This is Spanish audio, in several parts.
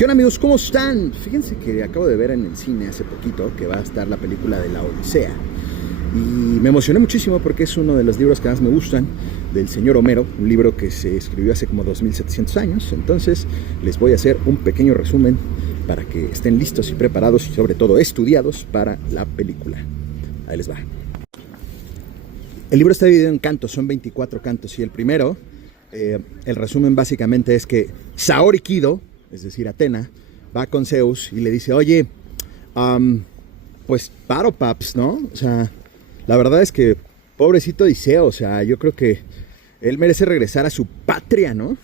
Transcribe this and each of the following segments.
¿Qué onda, amigos? ¿Cómo están? Fíjense que acabo de ver en el cine hace poquito que va a estar la película de La Odisea. Y me emocioné muchísimo porque es uno de los libros que más me gustan del señor Homero, un libro que se escribió hace como 2700 años. Entonces les voy a hacer un pequeño resumen para que estén listos y preparados y sobre todo estudiados para la película. Ahí les va. El libro está dividido en cantos, son 24 cantos, y el primero, el resumen básicamente es que Saori Kido, es decir, Atena, va con Zeus y le dice, oye, pues paro, paps, ¿no? O sea, la verdad es que pobrecito Odiseo, o sea, yo creo que él merece regresar a su patria, ¿no?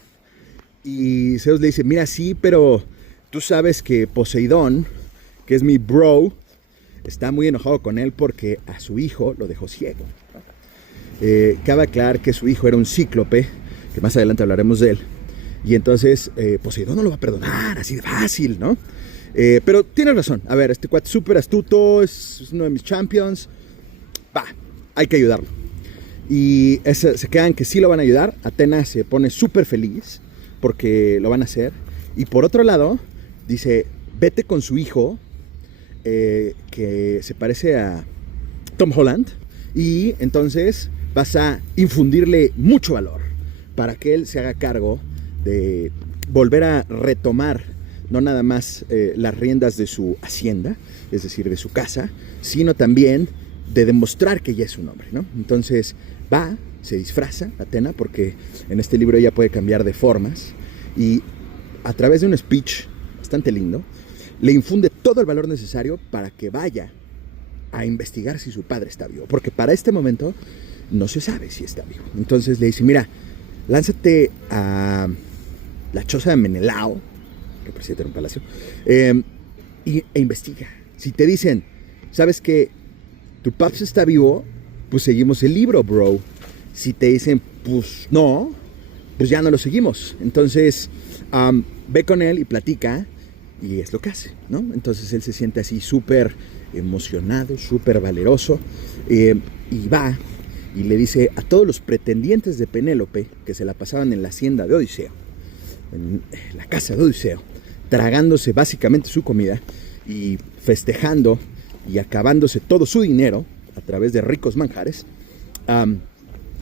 Y Zeus le dice, mira, sí, pero tú sabes que Poseidón, que es mi bro, está muy enojado con él porque a su hijo lo dejó ciego. Cabe aclarar que su hijo era un cíclope, que más adelante hablaremos de él. Y entonces Poseidón no lo va a perdonar así de fácil, ¿no? Pero tiene razón. A ver, este cuate es súper astuto, es uno de mis champions. Va, hay que ayudarlo. Y se quedan que sí lo van a ayudar. Atena se pone súper feliz porque lo van a hacer. Y por otro lado, dice, vete con su hijo, que se parece a Tom Holland. Y entonces vas a infundirle mucho valor para que él se haga cargo de volver a retomar no nada más las riendas de su hacienda, es decir, de su casa, sino también de demostrar que ya es un hombre, ¿no? Entonces va, se disfraza Atena, porque en este libro ella puede cambiar de formas, y a través de un speech bastante lindo, le infunde todo el valor necesario para que vaya a investigar si su padre está vivo, porque para este momento no se sabe si está vivo. Entonces le dice, mira, lánzate a la choza de Menelao, que presidente en un palacio, e investiga. Si te dicen, ¿sabes que tu paps está vivo? Pues seguimos el libro, bro. Si te dicen, pues no, pues ya no lo seguimos. Entonces, ve con él y platica, y es lo que hace, ¿no? Entonces él se siente así súper emocionado, súper valeroso, y va y le dice a todos los pretendientes de Penélope que se la pasaban en la hacienda de Odiseo, en la casa de Odiseo, tragándose básicamente su comida y festejando y acabándose todo su dinero a través de ricos manjares,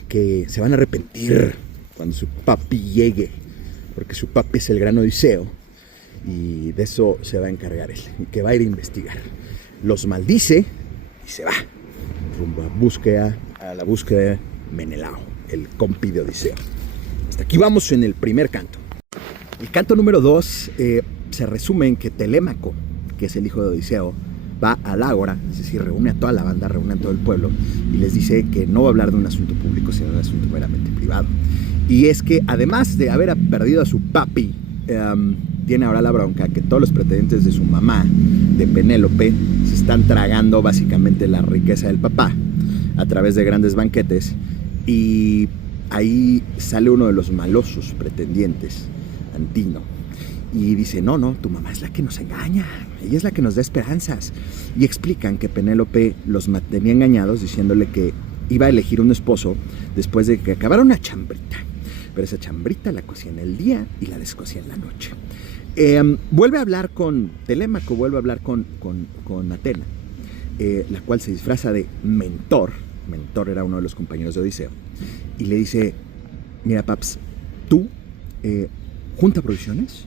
que se van a arrepentir cuando su papi llegue, porque su papi es el gran Odiseo y de eso se va a encargar él, que va a ir a investigar. Los maldice y se va rumbo a la búsqueda de Menelao, el compi de Odiseo. Hasta aquí vamos en el primer canto. El canto número 2 se resume en que Telémaco, que es el hijo de Odiseo, va al ágora, es decir, reúne a toda la banda, reúne a todo el pueblo y les dice que no va a hablar de un asunto público, sino de un asunto meramente privado. Y es que además de haber perdido a su papi, tiene ahora la bronca que todos los pretendientes de su mamá, de Penélope, se están tragando básicamente la riqueza del papá a través de grandes banquetes, y ahí sale uno de los malosos pretendientes, Antino, y dice, no, tu mamá es la que nos engaña, ella es la que nos da esperanzas, y explican que Penélope los tenía engañados diciéndole que iba a elegir un esposo después de que acabara una chambrita, pero esa chambrita la cocía en el día y la descocía en la noche. Vuelve a hablar con Telémaco, vuelve a hablar con Atena, la cual se disfraza de Mentor. Mentor era uno de los compañeros de Odiseo, y le dice, mira, paps, tú junta provisiones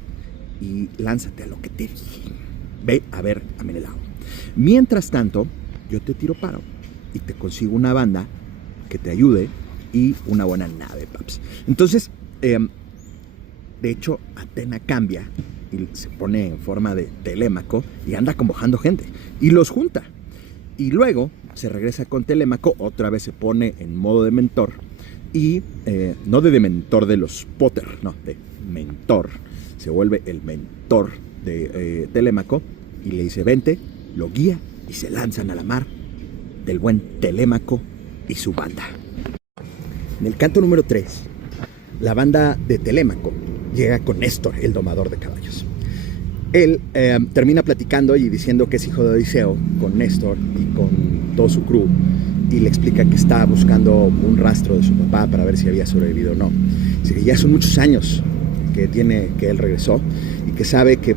y lánzate a lo que te dije, ve a ver a Menelao. Mientras tanto, yo te tiro paro y te consigo una banda que te ayude y una buena nave, paps. Entonces, de hecho, Atena cambia y se pone en forma de Telémaco y anda convocando gente y los junta. Y luego se regresa con Telémaco, otra vez se pone en modo de mentor y no de mentor de los Potter, no, de mentor. Se vuelve el mentor de Telémaco y le dice, vente, lo guía y se lanzan a la mar del buen Telémaco y su banda. En el canto número 3, la banda de Telémaco llega con Néstor, el domador de caballos. Él termina platicando y diciendo que es hijo de Odiseo con Néstor y con todo su crew, y le explica que está buscando un rastro de su papá para ver si había sobrevivido o no. Dice que ya son muchos años que él regresó y que sabe que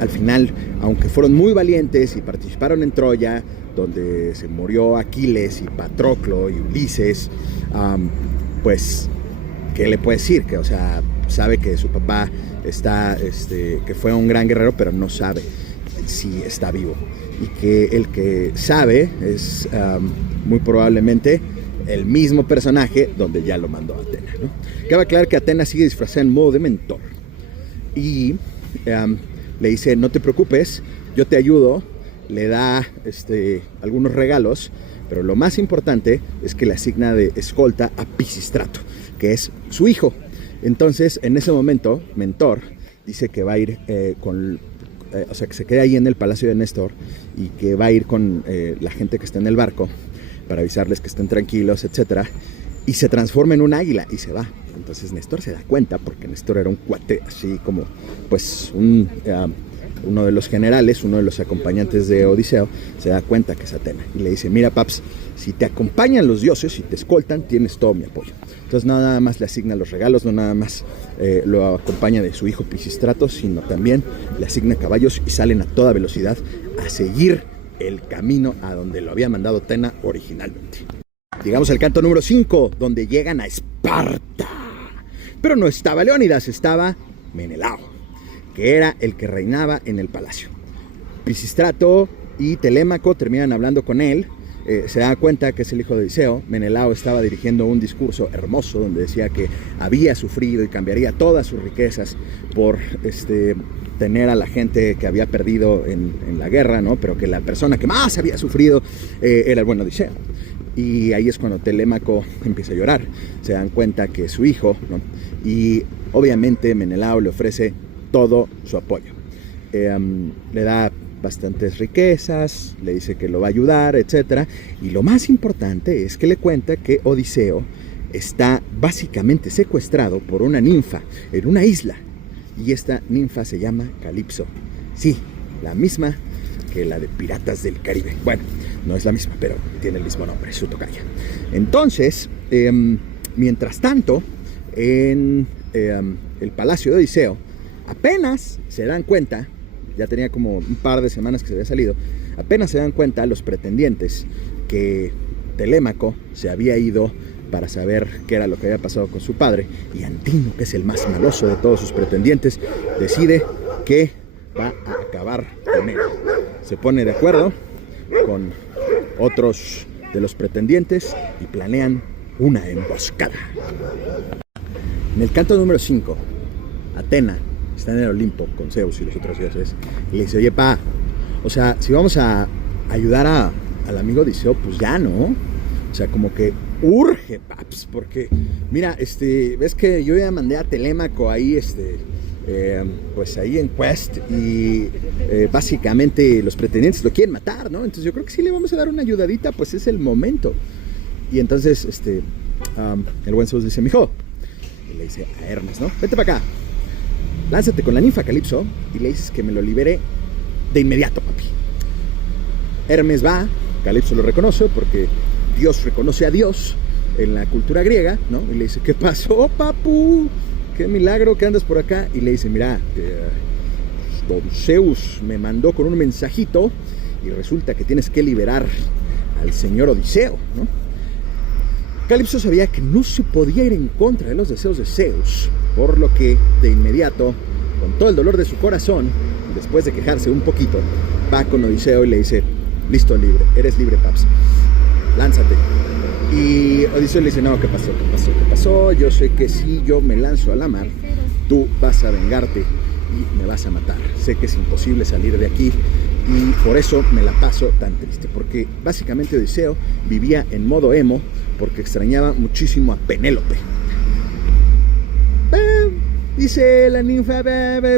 al final, aunque fueron muy valientes y participaron en Troya, donde se murió Aquiles y Patroclo y Ulises, pues, ¿qué le puede decir? Que, o sea, sabe que su papá que fue un gran guerrero, pero no sabe si está vivo. Y que el que sabe es muy probablemente el mismo personaje donde ya lo mandó a Atena, ¿no? Cabe aclarar que Atena sigue disfrazada en modo de mentor. Y le dice, no te preocupes, yo te ayudo. Le da algunos regalos, pero lo más importante es que le asigna de escolta a Pisistrato, que es su hijo. Entonces, en ese momento, Mentor dice que va a ir o sea, que se quede ahí en el palacio de Néstor y que va a ir con la gente que está en el barco para avisarles que estén tranquilos, etc. Y se transforma en un águila y se va. Entonces Néstor se da cuenta, porque Néstor era un cuate así como, pues, uno de los generales, uno de los acompañantes de Odiseo, se da cuenta que es Atena y le dice, mira, paps, si te acompañan los dioses, si te escoltan, tienes todo mi apoyo. Entonces no nada más le asigna los regalos, no nada más lo acompaña de su hijo Pisistrato, sino también le asigna caballos y salen a toda velocidad a seguir el camino a donde lo había mandado Atena originalmente. Llegamos al canto número 5, donde llegan a Esparta. Pero no estaba Leónidas, estaba Menelao, que era el que reinaba en el palacio. Pisistrato y Telémaco terminan hablando con él. Se da cuenta que es el hijo de Odiseo. Menelao estaba dirigiendo un discurso hermoso donde decía que había sufrido y cambiaría todas sus riquezas por tener a la gente que había perdido en la guerra, ¿no? Pero que la persona que más había sufrido era el buen Odiseo. Y ahí es cuando Telémaco empieza a llorar. Se dan cuenta que es su hijo, ¿no? Y obviamente Menelao le ofrece todo su apoyo. Le da bastantes riquezas, le dice que lo va a ayudar, etc. Y lo más importante es que le cuenta que Odiseo está básicamente secuestrado por una ninfa en una isla. Y esta ninfa se llama Calipso. Sí, la misma que la de Piratas del Caribe. Bueno, no es la misma, pero tiene el mismo nombre, su tocaya. Entonces, mientras tanto, en el palacio de Odiseo, apenas se dan cuenta, ya tenía como un par de semanas que se había salido, apenas se dan cuenta los pretendientes que Telémaco se había ido para saber qué era lo que había pasado con su padre, y Antino, que es el más maloso de todos sus pretendientes, decide que va a acabar con él. Se pone de acuerdo con otros de los pretendientes y planean una emboscada. En el canto número 5, Atena está en el Olimpo con Zeus y los otros dioses y le dice, oye, pa, o sea, si vamos a ayudar al amigo Odiseo, pues ya, ¿no? O sea, como que urge, paps, porque mira, ves que yo ya mandé a Telémaco ahí, pues ahí en Quest, y básicamente los pretendientes lo quieren matar, ¿no? Entonces yo creo que sí le vamos a dar una ayudadita, pues es el momento. Y entonces el buen Zeus dice, mijo, y le dice a Hermes, ¿no? Vete para acá, lánzate con la ninfa Calipso y le dices que me lo libere de inmediato, papi. Hermes va, Calipso lo reconoce porque Dios reconoce a Dios en la cultura griega, ¿no? Y le dice, ¿qué pasó, papu? Qué milagro que andas por acá. Y le dice, mira, don Zeus me mandó con un mensajito y resulta que tienes que liberar al señor Odiseo, ¿no? Calipso sabía que no se podía ir en contra de los deseos de Zeus, por lo que de inmediato, con todo el dolor de su corazón, después de quejarse un poquito, va con Odiseo y le dice, listo, libre, eres libre, paps, lánzate. Y Odiseo le dice, no, ¿qué pasó? ¿Qué pasó? ¿Qué pasó? Yo sé que si yo me lanzo a la mar, tú vas a vengarte y me vas a matar. Sé que es imposible salir de aquí y por eso me la paso tan triste, porque básicamente Odiseo vivía en modo emo porque extrañaba muchísimo a Penélope. Dice la ninfa,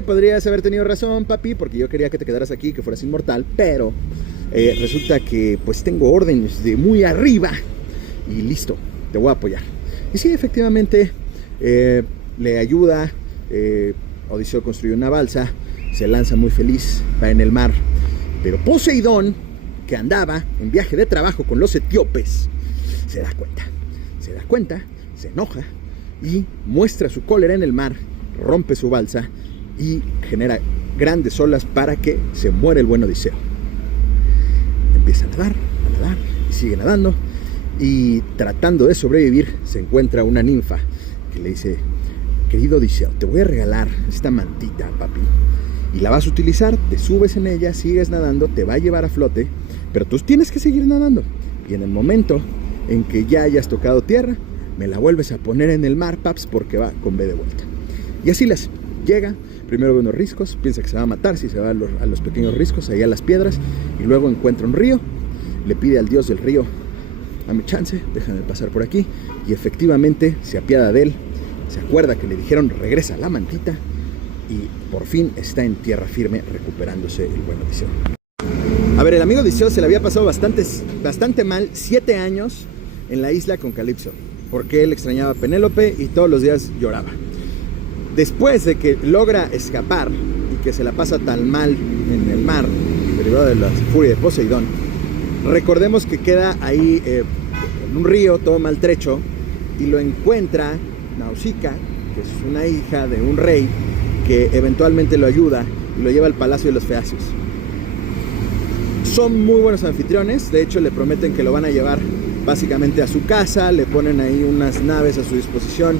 podrías haber tenido razón, papi, porque yo quería que te quedaras aquí, que fueras inmortal, pero resulta que pues tengo órdenes de muy arriba y listo, te voy a apoyar. Y sí, efectivamente, le ayuda. Odiseo construye una balsa, se lanza muy feliz, va en el mar, pero Poseidón, que andaba en viaje de trabajo con los etíopes, se da cuenta, se enoja y muestra su cólera en el mar rompe su balsa y genera grandes olas para que se muera el buen Odiseo. Empieza a nadar, y sigue nadando, y tratando de sobrevivir se encuentra una ninfa que le dice: querido Odiseo, te voy a regalar esta mantita, papi, y la vas a utilizar, te subes en ella, sigues nadando, te va a llevar a flote, pero tú tienes que seguir nadando, y en el momento en que ya hayas tocado tierra, me la vuelves a poner en el mar, paps, porque va con B de vuelta. Y así las llega, primero ve unos riscos, piensa que se va a matar si se va a los pequeños riscos, allá a las piedras, y luego encuentra un río, le pide al dios del río: dame chance, déjame pasar por aquí, y efectivamente se apiada de él, se acuerda que le dijeron regresa la mantita, y por fin está en tierra firme recuperándose el buen Odiseo. A ver, el amigo Odiseo se le había pasado bastante mal 7 años en la isla con Calipso, porque él extrañaba a Penélope y todos los días lloraba. Después de que logra escapar y que se la pasa tan mal en el mar, derivado de la furia de Poseidón, recordemos que queda ahí en un río todo maltrecho, y lo encuentra Nausicaa, que es una hija de un rey, que eventualmente lo ayuda y lo lleva al palacio de los Feacios. Son muy buenos anfitriones, de hecho le prometen que lo van a llevar básicamente a su casa, le ponen ahí unas naves a su disposición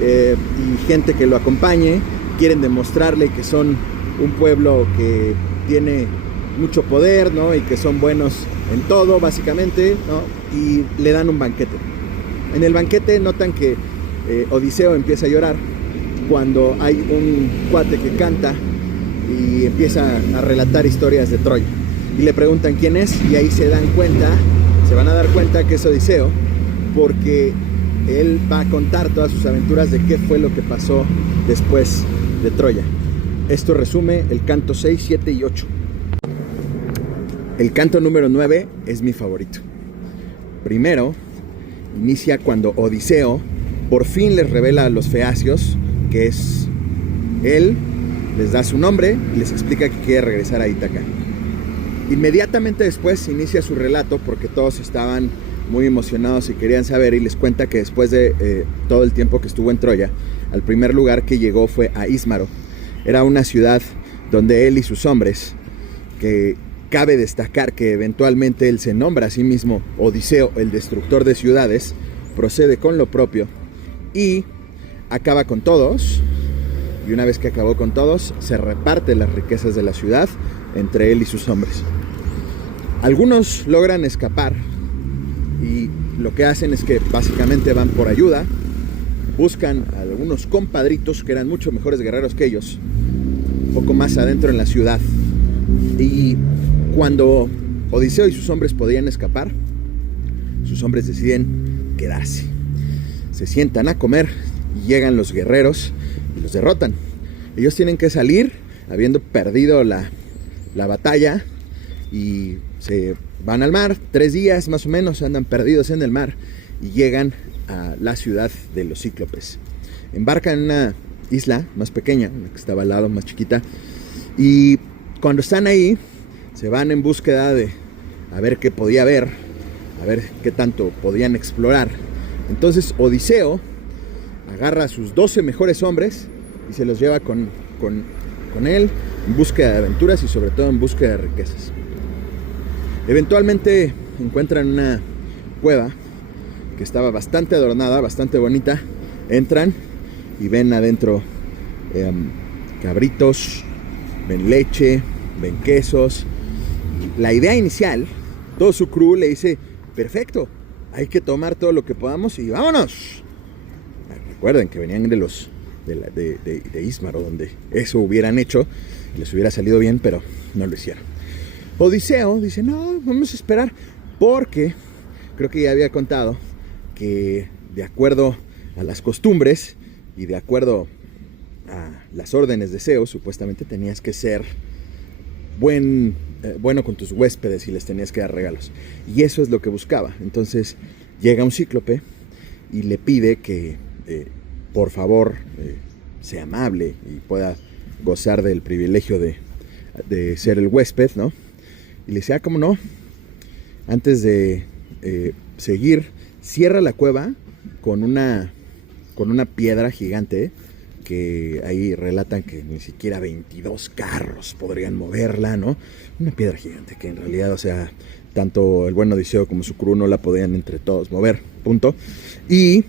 y gente que lo acompañe, quieren demostrarle que son un pueblo que tiene mucho poder, ¿no? Y que son buenos en todo, básicamente, ¿no? Y le dan un banquete. En el banquete notan que Odiseo empieza a llorar cuando hay un cuate que canta y empieza a relatar historias de Troya. Y le preguntan quién es, y ahí se van a dar cuenta que es Odiseo, porque él va a contar todas sus aventuras de qué fue lo que pasó después de Troya. Esto resume el canto 6, 7 y 8. El canto número 9 es mi favorito. Primero, inicia cuando Odiseo por fin les revela a los feacios que es él, les da su nombre y les explica que quiere regresar a Ítaca. Inmediatamente después inicia su relato, porque todos estaban muy emocionados y querían saber, y les cuenta que después de todo el tiempo que estuvo en Troya, al primer lugar que llegó fue a Ísmaro. Era una ciudad donde él y sus hombres, que cabe destacar que eventualmente él se nombra a sí mismo Odiseo, el destructor de ciudades, procede con lo propio y acaba con todos. Y una vez que acabó con todos, se reparte las riquezas de la ciudad entre él y sus hombres. Algunos logran escapar y lo que hacen es que básicamente van por ayuda, buscan a algunos compadritos que eran mucho mejores guerreros que ellos, un poco más adentro en la ciudad. Y cuando Odiseo y sus hombres podían escapar, sus hombres deciden quedarse. Se sientan a comer y llegan los guerreros y los derrotan. Ellos tienen que salir habiendo perdido la batalla y se van al mar. 3 días más o menos andan perdidos en el mar y llegan a la ciudad de los Cíclopes. Embarcan en una isla más pequeña, una que estaba al lado, más chiquita, y cuando están ahí se van en búsqueda de a ver qué podía haber, a ver qué tanto podían explorar. Entonces Odiseo agarra a sus 12 mejores hombres y se los lleva con él en búsqueda de aventuras y sobre todo en búsqueda de riquezas. Eventualmente encuentran una cueva que estaba bastante adornada, bastante bonita. Entran y ven adentro cabritos, ven leche, ven quesos. La idea inicial, todo su crew le dice: perfecto, hay que tomar todo lo que podamos y vámonos. Recuerden que venían de Ísmaro, donde eso hubieran hecho, les hubiera salido bien, pero no lo hicieron. Odiseo dice: no, vamos a esperar, porque creo que ya había contado que de acuerdo a las costumbres y de acuerdo a las órdenes de Zeus, supuestamente tenías que ser bueno con tus huéspedes y les tenías que dar regalos. Y eso es lo que buscaba. Entonces llega un cíclope y le pide que por favor sea amable y pueda gozar del privilegio de ser el huésped, ¿no? Y le dice: ¿cómo no? Antes de seguir, cierra la cueva con una piedra gigante que ahí relatan que ni siquiera 22 carros podrían moverla, ¿no? Una piedra gigante que en realidad, o sea, tanto el buen Odiseo como su crew no la podían entre todos mover, punto. Y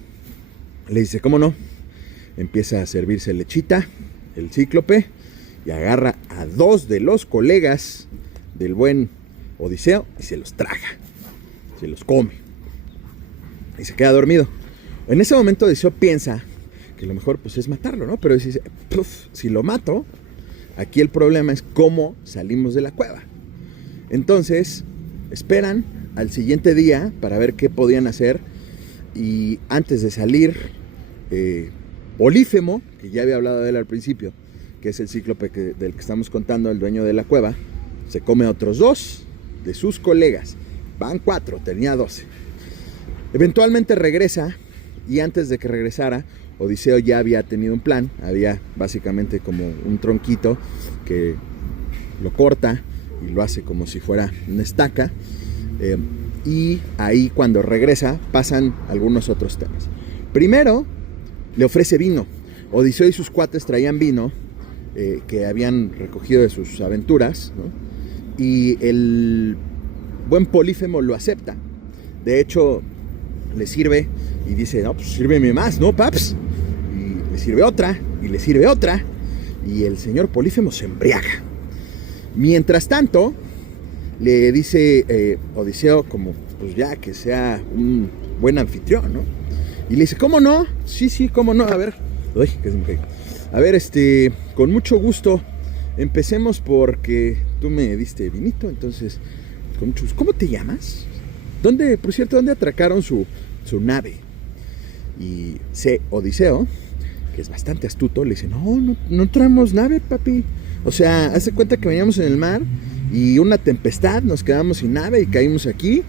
le dice, ¿cómo no? Empieza a servirse lechita, el cíclope, y agarra a 2 de los colegas del buen Odiseo y se los traga, se los come y se queda dormido. En ese momento Odiseo piensa que lo mejor pues es matarlo, ¿no? Pero dice, si lo mato, aquí el problema es cómo salimos de la cueva. Entonces esperan al siguiente día para ver qué podían hacer, y antes de salir, Polífemo, que ya había hablado de él al principio, que es el cíclope del que estamos contando, el dueño de la cueva, se come a otros 2 de sus colegas. Van 4, tenía 12. Eventualmente regresa, y antes de que regresara, Odiseo ya había tenido un plan. Había básicamente como un tronquito que lo corta y lo hace como si fuera una estaca. Y ahí, cuando regresa, pasan algunos otros temas. Primero, le ofrece vino. Odiseo y sus cuates traían vino que habían recogido de sus aventuras, ¿no? Y el buen Polífemo lo acepta. De hecho, le sirve y dice, no, pues sírveme más, ¿no, paps? Y le sirve otra, y le sirve otra, y el señor Polífemo se embriaga. Mientras tanto, le dice Odiseo como, pues ya, que sea un buen anfitrión, ¿no? Y le dice, ¿cómo no? Sí, ¿cómo no? A ver, uy, que se me cae. A ver, con mucho gusto, empecemos porque tú me diste vinito, entonces, con mucho gusto. ¿Cómo te llamas? ¿Dónde, por cierto, dónde atracaron su nave? Y Odiseo, que es bastante astuto, le dice, no traemos nave, papi. O sea, hace cuenta que veníamos en el mar y una tempestad, nos quedamos sin nave y caímos aquí.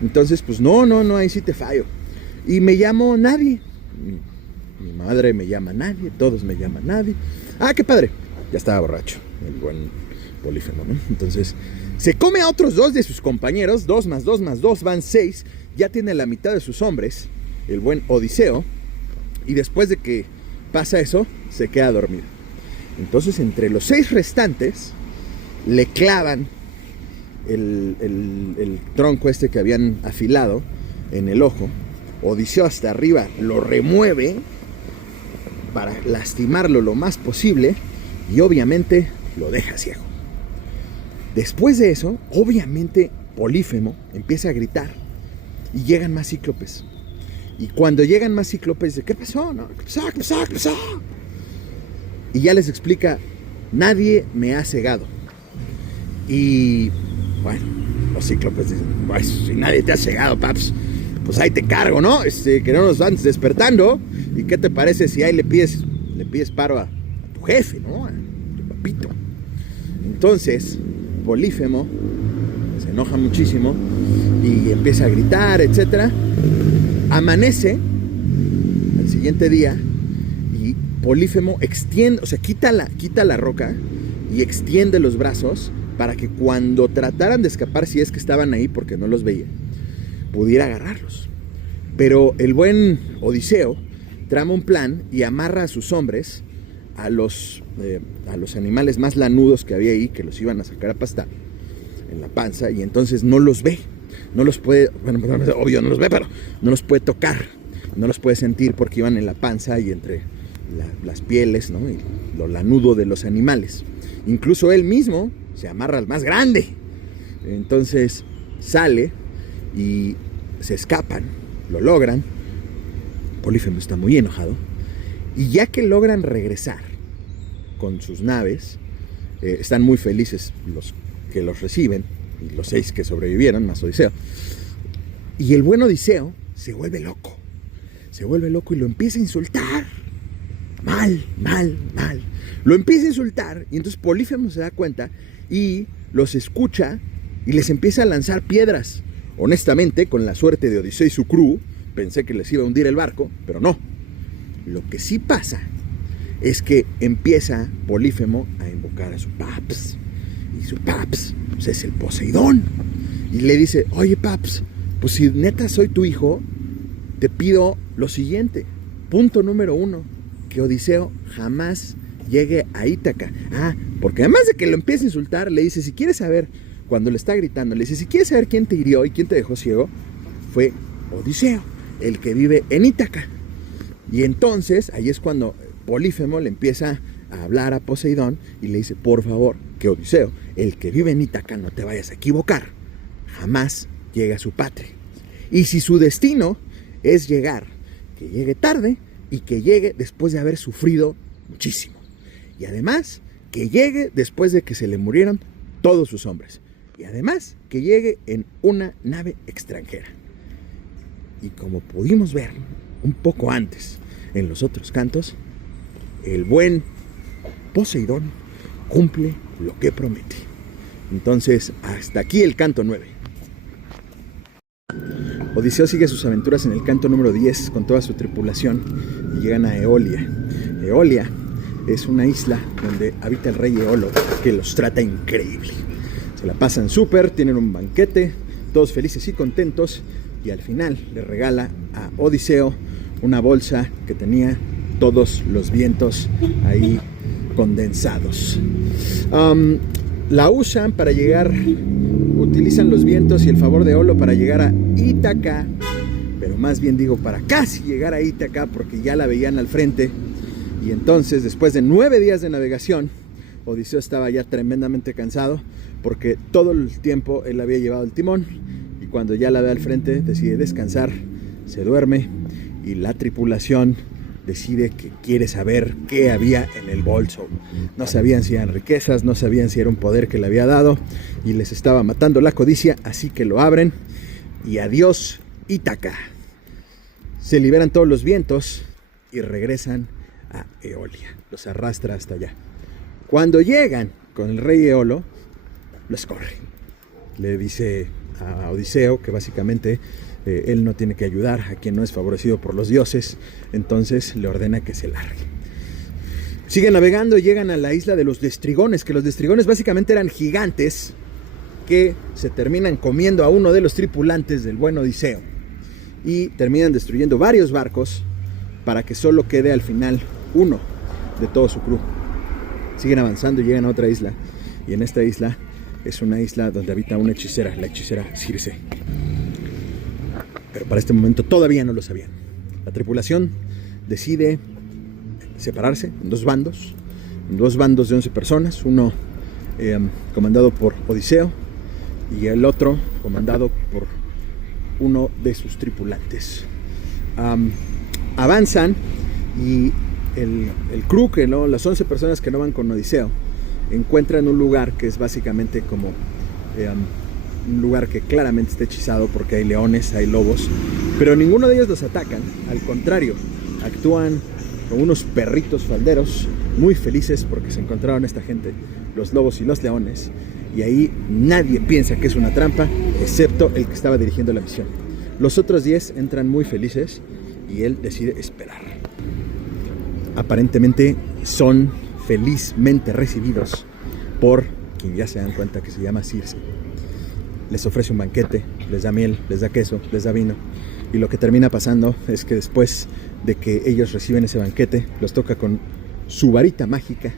Entonces, pues no, ahí sí te fallo. Y me llamo Nadie. Mi madre me llama Nadie, todos me llaman Nadie. Ah, qué padre. Ya estaba borracho, el buen Polífemo, ¿no? Entonces, se come a otros 2 de sus compañeros. 2 más 2 más 2 van 6. Ya tiene la mitad de sus hombres, el buen Odiseo. Y después de que pasa eso, se queda dormido. Entonces, entre los 6 restantes, le clavan el tronco que habían afilado en el ojo. Odiseo hasta arriba lo remueve para lastimarlo lo más posible y obviamente lo deja ciego. Después de eso, obviamente Polífemo empieza a gritar y llegan más cíclopes. Y cuando llegan más cíclopes, ¿qué pasó? ¿No? ¿Qué pasó? Y ya les explica, nadie me ha cegado. Y bueno, los cíclopes dicen, pues si nadie te ha cegado, paps, pues ahí te cargo, ¿no? Que no nos van despertando. ¿Y qué te parece si ahí le pides paro a tu jefe, ¿no? A tu papito. Entonces, Polífemo se enoja muchísimo y empieza a gritar, etc. Amanece al siguiente día y Polífemo extiende, o sea, quita la roca y extiende los brazos para que cuando trataran de escapar, si es que estaban ahí porque no los veía, pudiera agarrarlos. Pero el buen Odiseo trama un plan y amarra a sus hombres a los animales más lanudos que había ahí, que los iban a sacar a pastar en la panza, y entonces no los ve, no los puede, bueno, obvio no los ve, pero no los puede tocar, no los puede sentir porque iban en la panza y entre las pieles, ¿no? Y lo lanudo de los animales. Incluso él mismo se amarra al más grande. Entonces sale y se escapan, lo logran. Polífemo está muy enojado, y ya que logran regresar con sus naves, están muy felices los que los reciben, y los 6 que sobrevivieron, más Odiseo. Y el buen Odiseo se vuelve loco y lo empieza a insultar. Mal. Lo empieza a insultar, y entonces Polífemo se da cuenta y los escucha y les empieza a lanzar piedras. Honestamente, con la suerte de Odiseo y su crew, pensé que les iba a hundir el barco, pero no. Lo que sí pasa es que empieza Polífemo a invocar a su paps. Y su paps, pues, es el Poseidón. Y le dice, oye paps, pues si neta soy tu hijo, te pido lo siguiente. Punto número 1, que Odiseo jamás llegue a Ítaca. Porque además de que lo empieza a insultar, le dice, si quieres saber, cuando le está gritando, le dice, si quieres saber quién te hirió y quién te dejó ciego, fue Odiseo, el que vive en Ítaca. Y entonces, ahí es cuando Polífemo le empieza a hablar a Poseidón y le dice, por favor, que Odiseo, el que vive en Ítaca, no te vayas a equivocar, jamás llega a su patria. Y si su destino es llegar, que llegue tarde y que llegue después de haber sufrido muchísimo. Y además, que llegue después de que se le murieron todos sus hombres. Y además, que llegue en una nave extranjera. Y como pudimos ver un poco antes en los otros cantos, el buen Poseidón cumple lo que promete. Entonces, hasta aquí el canto 9. Odiseo sigue sus aventuras en el canto número 10 con toda su tripulación y llegan a Eolia. Eolia es una isla donde habita el rey Eolo, que los trata increíble. Se la pasan súper, tienen un banquete, todos felices y contentos, y al final le regala a Odiseo una bolsa que tenía todos los vientos ahí condensados. La usan para llegar, utilizan los vientos y el favor de Eolo para llegar a Ítaca, pero más bien digo para casi llegar a Ítaca, porque ya la veían al frente. Y entonces, después de 9 días de navegación, Odiseo estaba ya tremendamente cansado, porque todo el tiempo él había llevado el timón, y cuando ya la ve al frente decide descansar, se duerme, y la tripulación decide que quiere saber qué había en el bolso. No sabían si eran riquezas, no sabían si era un poder que le había dado, y les estaba matando la codicia, así que lo abren, y adiós Ítaca. Se liberan todos los vientos y regresan a Eolia. Los arrastra hasta allá. Cuando llegan con el rey Eolo, los corre. Le dice a Odiseo que básicamente él no tiene que ayudar a quien no es favorecido por los dioses, entonces le ordena que se largue. Siguen navegando y llegan a la isla de los Destrigones, que los Destrigones básicamente eran gigantes que se terminan comiendo a uno de los tripulantes del buen Odiseo y terminan destruyendo varios barcos para que solo quede al final uno de todo su crew. Siguen avanzando y llegan a otra isla, y en esta isla es una isla donde habita una hechicera, la hechicera Circe. Pero para este momento todavía no lo sabían. La tripulación decide separarse en dos bandos de 11 personas, uno comandado por Odiseo y el otro comandado por uno de sus tripulantes. Avanzan y el crew, que no, las 11 personas que no van con Odiseo, encuentran un lugar que es básicamente como un lugar que claramente está hechizado, porque hay leones, hay lobos, pero ninguno de ellos los atacan, al contrario, actúan como unos perritos falderos muy felices porque se encontraron esta gente, los lobos y los leones, y ahí nadie piensa que es una trampa, excepto el que estaba dirigiendo la misión. Los otros 10 entran muy felices y él decide esperar. Aparentemente son felizmente recibidos por quien ya se dan cuenta que se llama Circe. Les ofrece un banquete, les da miel, les da queso, les da vino, y lo que termina pasando es que después de que ellos reciben ese banquete, los toca con su varita mágica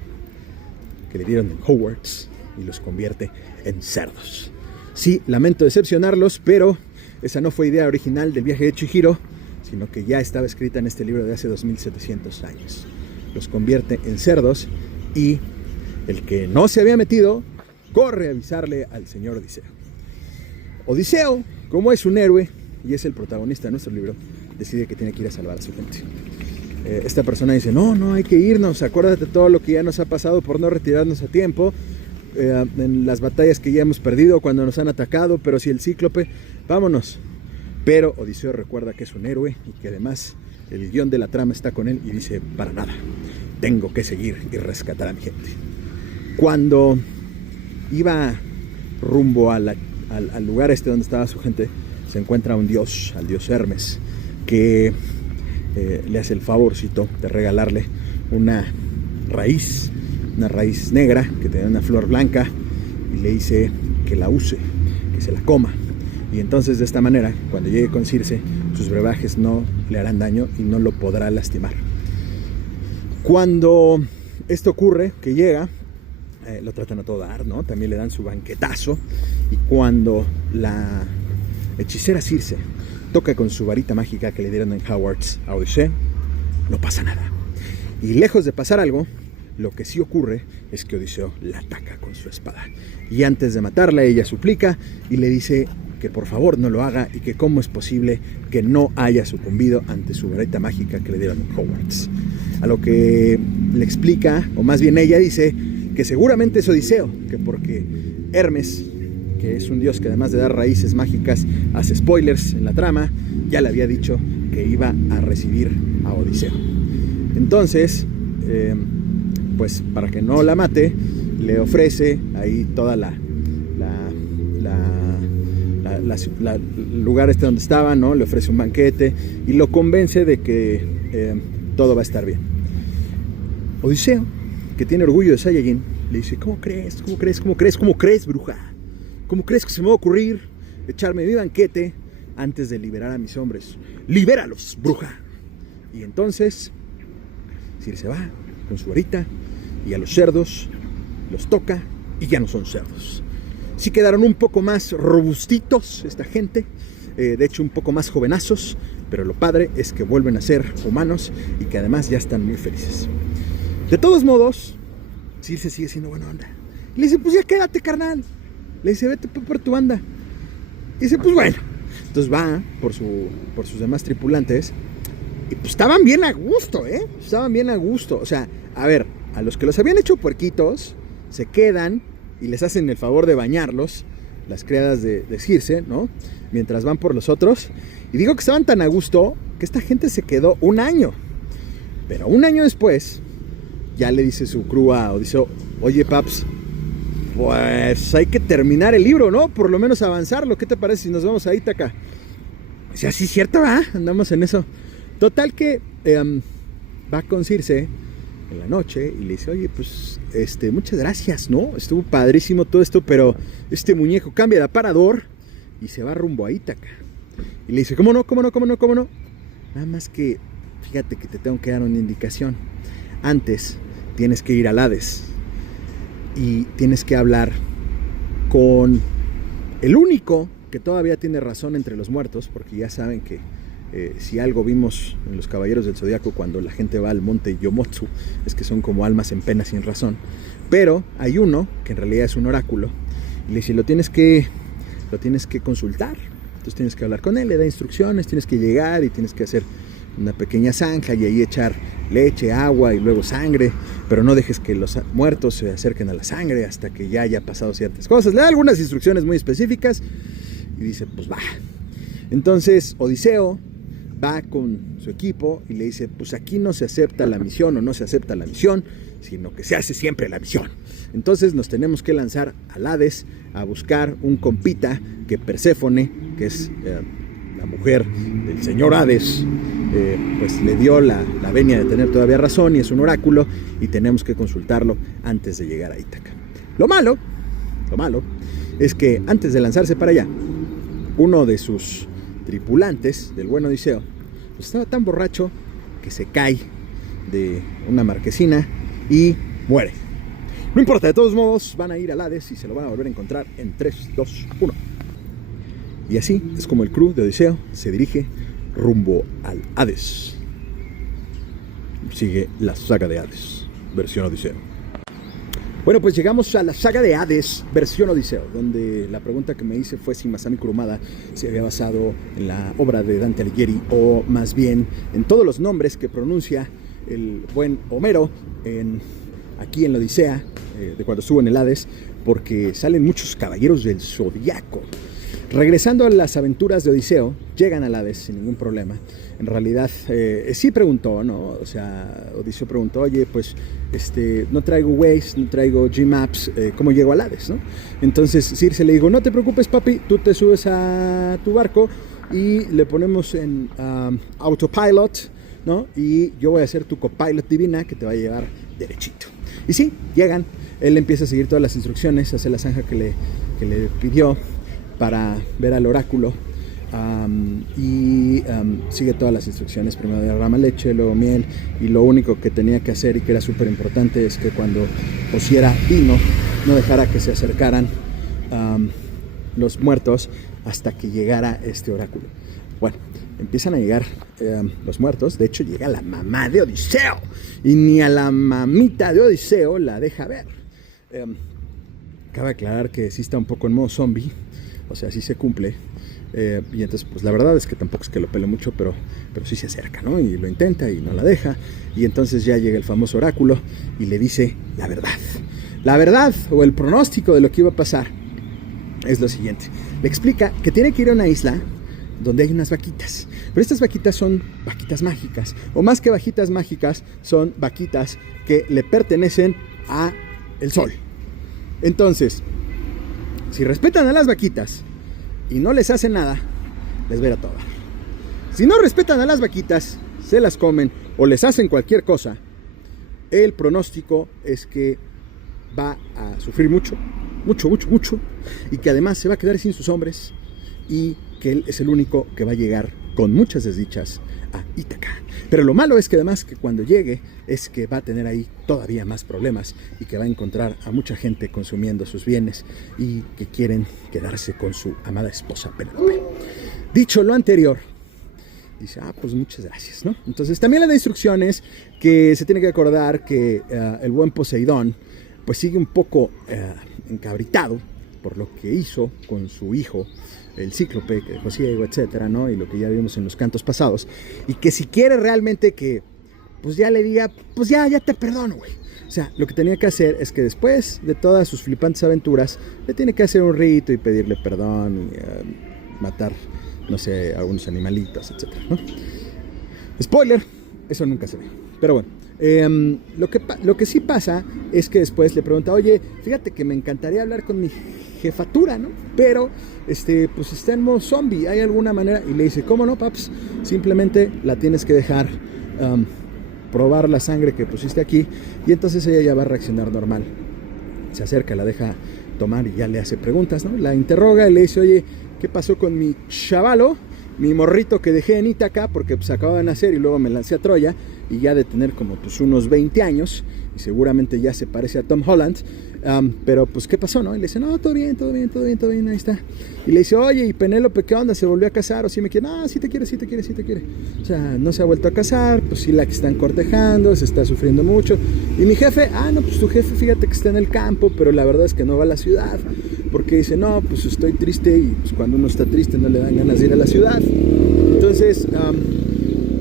que le dieron en Hogwarts y los convierte en cerdos. Sí, lamento decepcionarlos, pero esa no fue idea original del viaje de Chihiro, sino que ya estaba escrita en este libro de hace 2700 años. Los convierte en cerdos y el que no se había metido corre a avisarle al señor Odiseo. Odiseo, como es un héroe y es el protagonista de nuestro libro, decide que tiene que ir a salvar a su gente. Esta persona dice, no hay que irnos, acuérdate de todo lo que ya nos ha pasado por no retirarnos a tiempo, en las batallas que ya hemos perdido cuando nos han atacado, pero si el cíclope, vámonos. Pero Odiseo recuerda que es un héroe y que además el guión de la trama está con él y dice, para nada, tengo que seguir y rescatar a mi gente. Cuando iba rumbo al lugar este donde estaba su gente, se encuentra un dios, al dios Hermes, que le hace el favorcito de regalarle una raíz negra que tenía una flor blanca, y le dice que la use, que se la coma. Y entonces de esta manera, cuando llegue con Circe, sus brebajes no le harán daño y no lo podrá lastimar. Cuando esto ocurre, que llega, lo tratan a todo dar, ¿no? También le dan su banquetazo. Y cuando la hechicera Circe toca con su varita mágica que le dieron en Hogwarts a Odiseo, no pasa nada. Y lejos de pasar algo, lo que sí ocurre es que Odiseo la ataca con su espada. Y antes de matarla, ella suplica y le dice que por favor no lo haga y que cómo es posible que no haya sucumbido ante su varita mágica que le dieron en Hogwarts. A lo que le explica, o más bien ella dice, que seguramente es Odiseo, que porque Hermes, que es un dios que además de dar raíces mágicas hace spoilers en la trama, ya le había dicho que iba a recibir a Odiseo. Entonces, pues para que no la mate, le ofrece ahí toda el lugar donde estaba, ¿no? Le ofrece un banquete y lo convence de que todo va a estar bien. Odiseo, que tiene orgullo de Saiyajin, le dice: ¿Cómo crees? ¿Cómo crees? ¿Cómo crees? ¿Cómo crees, bruja? ¿Cómo crees que se me va a ocurrir echarme mi banquete antes de liberar a mis hombres? ¡Libéralos, bruja! Y entonces Circe va con su varita y a los cerdos los toca y ya no son cerdos. Sí quedaron un poco más robustitos esta gente, de hecho un poco más jovenazos, pero lo padre es que vuelven a ser humanos y que además ya están muy felices. De todos modos, Circe sigue siendo buena onda. Y le dice: pues ya quédate, carnal. Le dice: vete por tu banda. Y dice: pues bueno. Entonces va por sus demás tripulantes. Y pues estaban bien a gusto, Estaban bien a gusto. O sea, a ver, a los que los habían hecho puerquitos, se quedan y les hacen el favor de bañarlos, las criadas de Circe, ¿no? Mientras van por los otros. Y digo que estaban tan a gusto que esta gente se quedó un año. Pero un año después, ya le dice su crew a Odiseo: oye, paps, pues hay que terminar el libro, ¿no? Por lo menos avanzarlo. ¿Qué te parece si nos vamos a Ítaca? O sea, sí, cierto, ¿va? Andamos en eso. Total que va con Circe en la noche y le dice: oye, pues muchas gracias, ¿no? Estuvo padrísimo todo esto, pero este muñeco cambia de aparador y se va rumbo a Ítaca. Y le dice: ¿cómo no? ¿Cómo no? ¿Cómo no? ¿Cómo no? Nada más que, fíjate que te tengo que dar una indicación. Antes tienes que ir al Hades y tienes que hablar con el único que todavía tiene razón entre los muertos, porque ya saben que si algo vimos en los Caballeros del Zodiaco cuando la gente va al monte Yomotsu, es que son como almas en pena sin razón. Pero hay uno que en realidad es un oráculo y le dice: lo tienes que consultar. Entonces tienes que hablar con él, le da instrucciones, tienes que llegar y tienes que hacer una pequeña zanja y ahí echar leche, agua y luego sangre, pero no dejes que los muertos se acerquen a la sangre hasta que ya haya pasado ciertas cosas. Le da algunas instrucciones muy específicas y dice: pues va. Entonces Odiseo va con su equipo y le dice: pues aquí no se acepta la misión o no se acepta la misión, sino que se hace siempre la misión. Entonces nos tenemos que lanzar al Hades a buscar un compita que Perséfone, que es la mujer del señor Hades, pues le dio la venia de tener todavía razón y es un oráculo y tenemos que consultarlo antes de llegar a Ítaca. Lo malo es que antes de lanzarse para allá, uno de sus tripulantes del buen Odiseo pues estaba tan borracho que se cae de una marquesina y muere. No importa, de todos modos van a ir al Hades y se lo van a volver a encontrar en 3, 2, 1. Y así es como el crew de Odiseo se dirige rumbo al Hades. Sigue la saga de Hades, versión Odiseo. Bueno, pues llegamos a la saga de Hades, versión Odiseo, donde la pregunta que me hice fue si Masami Kurumada se había basado en la obra de Dante Alighieri o más bien en todos los nombres que pronuncia el buen Homero aquí en la Odisea, de cuando estuvo en el Hades, porque salen muchos caballeros del Zodiaco. Regresando a las aventuras de Odiseo, llegan al Hades sin ningún problema. En realidad, sí preguntó, ¿no? O sea, Odiseo preguntó: oye, pues, no traigo Waze, no traigo Gmaps, ¿cómo llego al Hades, no? Entonces Circe le dijo: no te preocupes, papi, tú te subes a tu barco y le ponemos en autopilot, ¿no? Y yo voy a ser tu copilot divina que te va a llevar derechito. Y sí, llegan, él empieza a seguir todas las instrucciones, hace la zanja que le pidió para ver al oráculo. Sigue todas las instrucciones. Primero derrama leche, luego miel, y lo único que tenía que hacer y que era súper importante es que cuando cociera vino no dejara que se acercaran los muertos hasta que llegara este oráculo. Bueno, empiezan a llegar los muertos. De hecho llega la mamá de Odiseo y ni a la mamita de Odiseo la deja ver. Cabe aclarar que sí está un poco en modo zombie, o sea, sí se cumple. Y entonces, pues la verdad es que tampoco es que lo pele mucho, pero sí se acerca, ¿no? Y lo intenta y no la deja. Y entonces ya llega el famoso oráculo y le dice la verdad. La verdad o el pronóstico de lo que iba a pasar es lo siguiente. Le explica que tiene que ir a una isla donde hay unas vaquitas. Pero estas vaquitas son vaquitas mágicas. O más que vaquitas mágicas, son vaquitas que le pertenecen a el sol. Entonces, si respetan a las vaquitas y no les hacen nada, les verá todo. Si no respetan a las vaquitas, se las comen o les hacen cualquier cosa, el pronóstico es que va a sufrir mucho, y que además se va a quedar sin sus hombres, y que él es el único que va a llegar con muchas desdichas a Ítaca. Pero lo malo es que además que cuando llegue es que va a tener ahí todavía más problemas y que va a encontrar a mucha gente consumiendo sus bienes y que quieren quedarse con su amada esposa Penélope. Dicho lo anterior, dice, pues muchas gracias, ¿no? Entonces también le da instrucciones que se tiene que acordar que el buen Poseidón pues sigue un poco encabritado por lo que hizo con su hijo, el cíclope, que dejó ciego, etcétera, ¿no? Y lo que ya vimos en los cantos pasados. Y que si quiere realmente que, pues ya le diga, pues ya te perdono, güey. O sea, lo que tenía que hacer es que después de todas sus flipantes aventuras, le tiene que hacer un rito y pedirle perdón y matar, no sé, a algunos animalitos, etcétera, ¿no? Spoiler, eso nunca se ve. Pero bueno. Lo que sí pasa es que después le pregunta, oye, fíjate que me encantaría hablar con mi jefatura, ¿no? Pero, pues está en modo zombie, ¿hay alguna manera? Y le dice, ¿cómo no, paps? Simplemente la tienes que dejar probar la sangre que pusiste aquí, y entonces ella ya va a reaccionar normal. Se acerca, la deja tomar y ya le hace preguntas, ¿no? La interroga y le dice, oye, ¿qué pasó con mi chavalo? Mi morrito que dejé en Ítaca porque pues acababa de nacer y luego me lancé a Troya y ya de tener como pues unos 20 años y seguramente ya se parece a Tom Holland, pero pues ¿qué pasó, no? Y le dice, no, todo bien, ahí está. Y le dice, oye, ¿y Penélope qué onda? ¿Se volvió a casar o sí me quiere? No, sí te quiere. O sea, no se ha vuelto a casar, pues sí la que están cortejando, se está sufriendo mucho. Y mi jefe, no, pues tu jefe fíjate que está en el campo, pero la verdad es que no va a la ciudad, porque dice, no, pues estoy triste y pues cuando uno está triste no le dan ganas de ir a la ciudad. Entonces,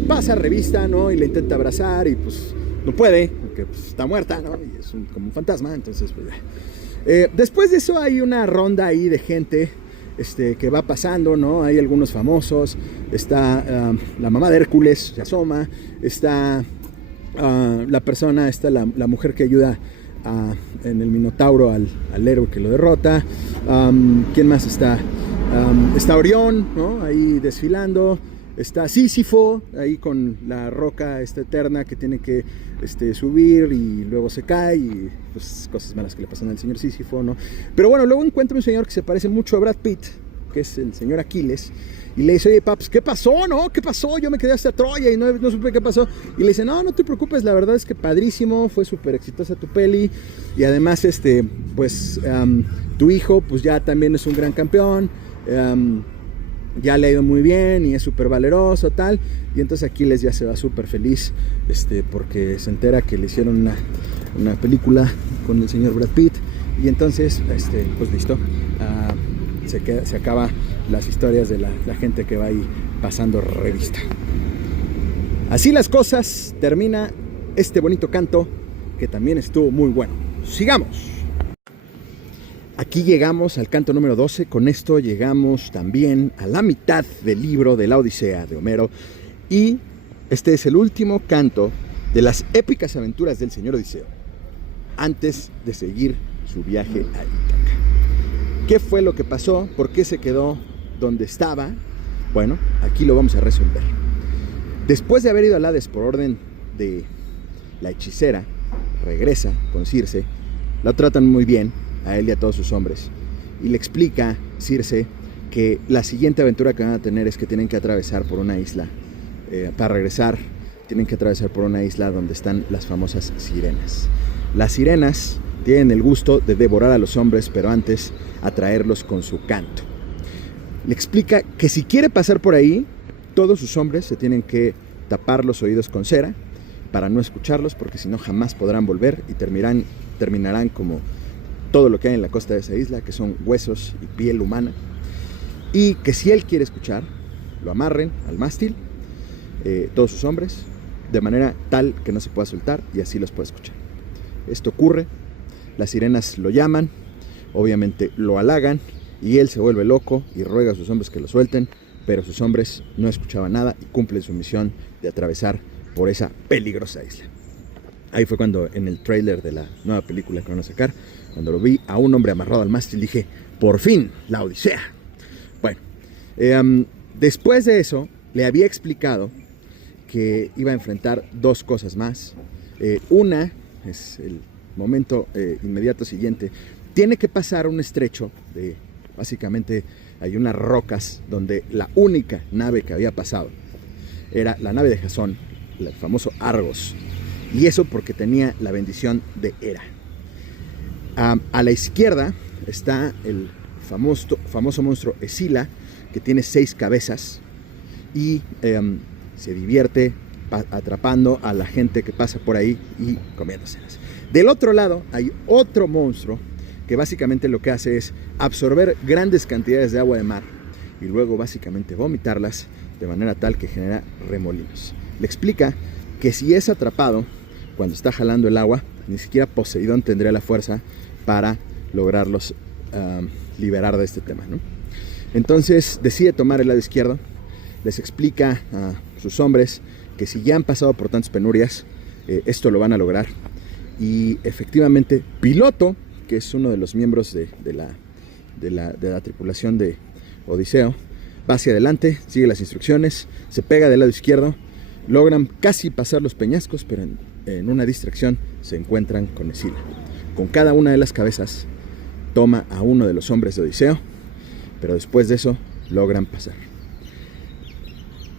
pasa revista, ¿no? Y le intenta abrazar y pues no puede, porque pues, está muerta, ¿no? Y es como un fantasma, entonces pues después de eso hay una ronda ahí de gente que va pasando, ¿no? Hay algunos famosos, está la mamá de Hércules, se asoma, está la persona, está la mujer que ayuda en el Minotauro al héroe que lo derrota. ¿Quién más está? Está Orión, ¿no? Ahí desfilando. Está Sísifo, ahí con la roca eterna que tiene que subir y luego se cae y pues cosas malas que le pasan al señor Sísifo, ¿no? Pero bueno, luego encuentra un señor que se parece mucho a Brad Pitt, que es el señor Aquiles, y le dice, oye, paps, ¿qué pasó, no? ¿Qué pasó? Yo me quedé hasta Troya y no supe qué pasó. Y le dice, no te preocupes, la verdad es que padrísimo, fue súper exitosa tu peli, y además, pues, tu hijo, pues ya también es un gran campeón, ya le ha ido muy bien y es súper valeroso, tal. Y entonces Aquiles ya se va súper feliz, porque se entera que le hicieron una película con el señor Brad Pitt. Y entonces, pues listo, se acaba las historias de la gente que va ahí pasando revista. Así las cosas, termina este bonito canto que también estuvo muy bueno. Sigamos. Aquí llegamos al canto número 12, con esto llegamos también a la mitad del libro de la Odisea de Homero, y este es el último canto de las épicas aventuras del señor Odiseo, antes de seguir su viaje a Ítaca. ¿Qué fue lo que pasó? ¿Por qué se quedó donde estaba? Bueno, aquí lo vamos a resolver. Después de haber ido al Hades por orden de la hechicera, regresa con Circe, la tratan muy bien a él y a todos sus hombres, y le explica Circe que la siguiente aventura que van a tener es que tienen que atravesar por una isla. Para regresar, tienen que atravesar por una isla donde están las famosas sirenas. Las sirenas tienen el gusto de devorar a los hombres, pero antes atraerlos con su canto. Le explica que si quiere pasar por ahí, todos sus hombres se tienen que tapar los oídos con cera para no escucharlos, porque si no jamás podrán volver y terminarán como todo lo que hay en la costa de esa isla, que son huesos y piel humana. Y que si él quiere escuchar, lo amarren al mástil, todos sus hombres, de manera tal que no se pueda soltar, y así los puede escuchar. Esto ocurre, las sirenas lo llaman, obviamente lo halagan, y él se vuelve loco y ruega a sus hombres que lo suelten, pero sus hombres no escuchaban nada y cumplen su misión de atravesar por esa peligrosa isla. Ahí fue cuando en el tráiler de la nueva película que van a sacar, cuando lo vi a un hombre amarrado al mástil, dije, por fin, la Odisea. Bueno, después de eso, le había explicado que iba a enfrentar dos cosas más. Una es el momento inmediato siguiente. Tiene que pasar un estrecho de, básicamente, hay unas rocas donde la única nave que había pasado era la nave de Jasón, el famoso Argos. Y eso porque tenía la bendición de Hera. A la izquierda está el famoso monstruo Escila, que tiene 6 cabezas y se divierte atrapando a la gente que pasa por ahí y comiéndoselas. Del otro lado hay otro monstruo que básicamente lo que hace es absorber grandes cantidades de agua de mar y luego básicamente vomitarlas de manera tal que genera remolinos. Le explica que si es atrapado cuando está jalando el agua, ni siquiera Poseidón tendría la fuerza para lograrlos liberar de este tema, ¿no? Entonces decide tomar el lado izquierdo, les explica a sus hombres que si ya han pasado por tantas penurias, esto lo van a lograr. Y efectivamente, Piloto, que es uno de los miembros de la tripulación de Odiseo, va hacia adelante, sigue las instrucciones, se pega del lado izquierdo, logran casi pasar los peñascos, pero en una distracción se encuentran con Escila. Con cada una de las cabezas toma a uno de los hombres de Odiseo, pero después de eso logran pasar.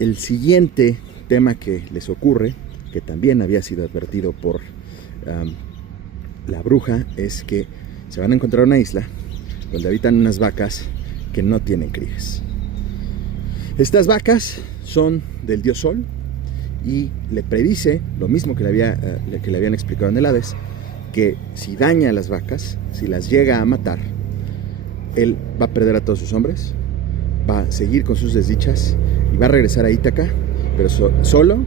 El siguiente tema que les ocurre, que también había sido advertido por la bruja, es que se van a encontrar una isla donde habitan unas vacas que no tienen crías. Estas vacas son del dios Sol y le predice lo mismo que le habían explicado en el Hades, que si daña a las vacas, si las llega a matar, él va a perder a todos sus hombres, va a seguir con sus desdichas y va a regresar a Ítaca, pero solo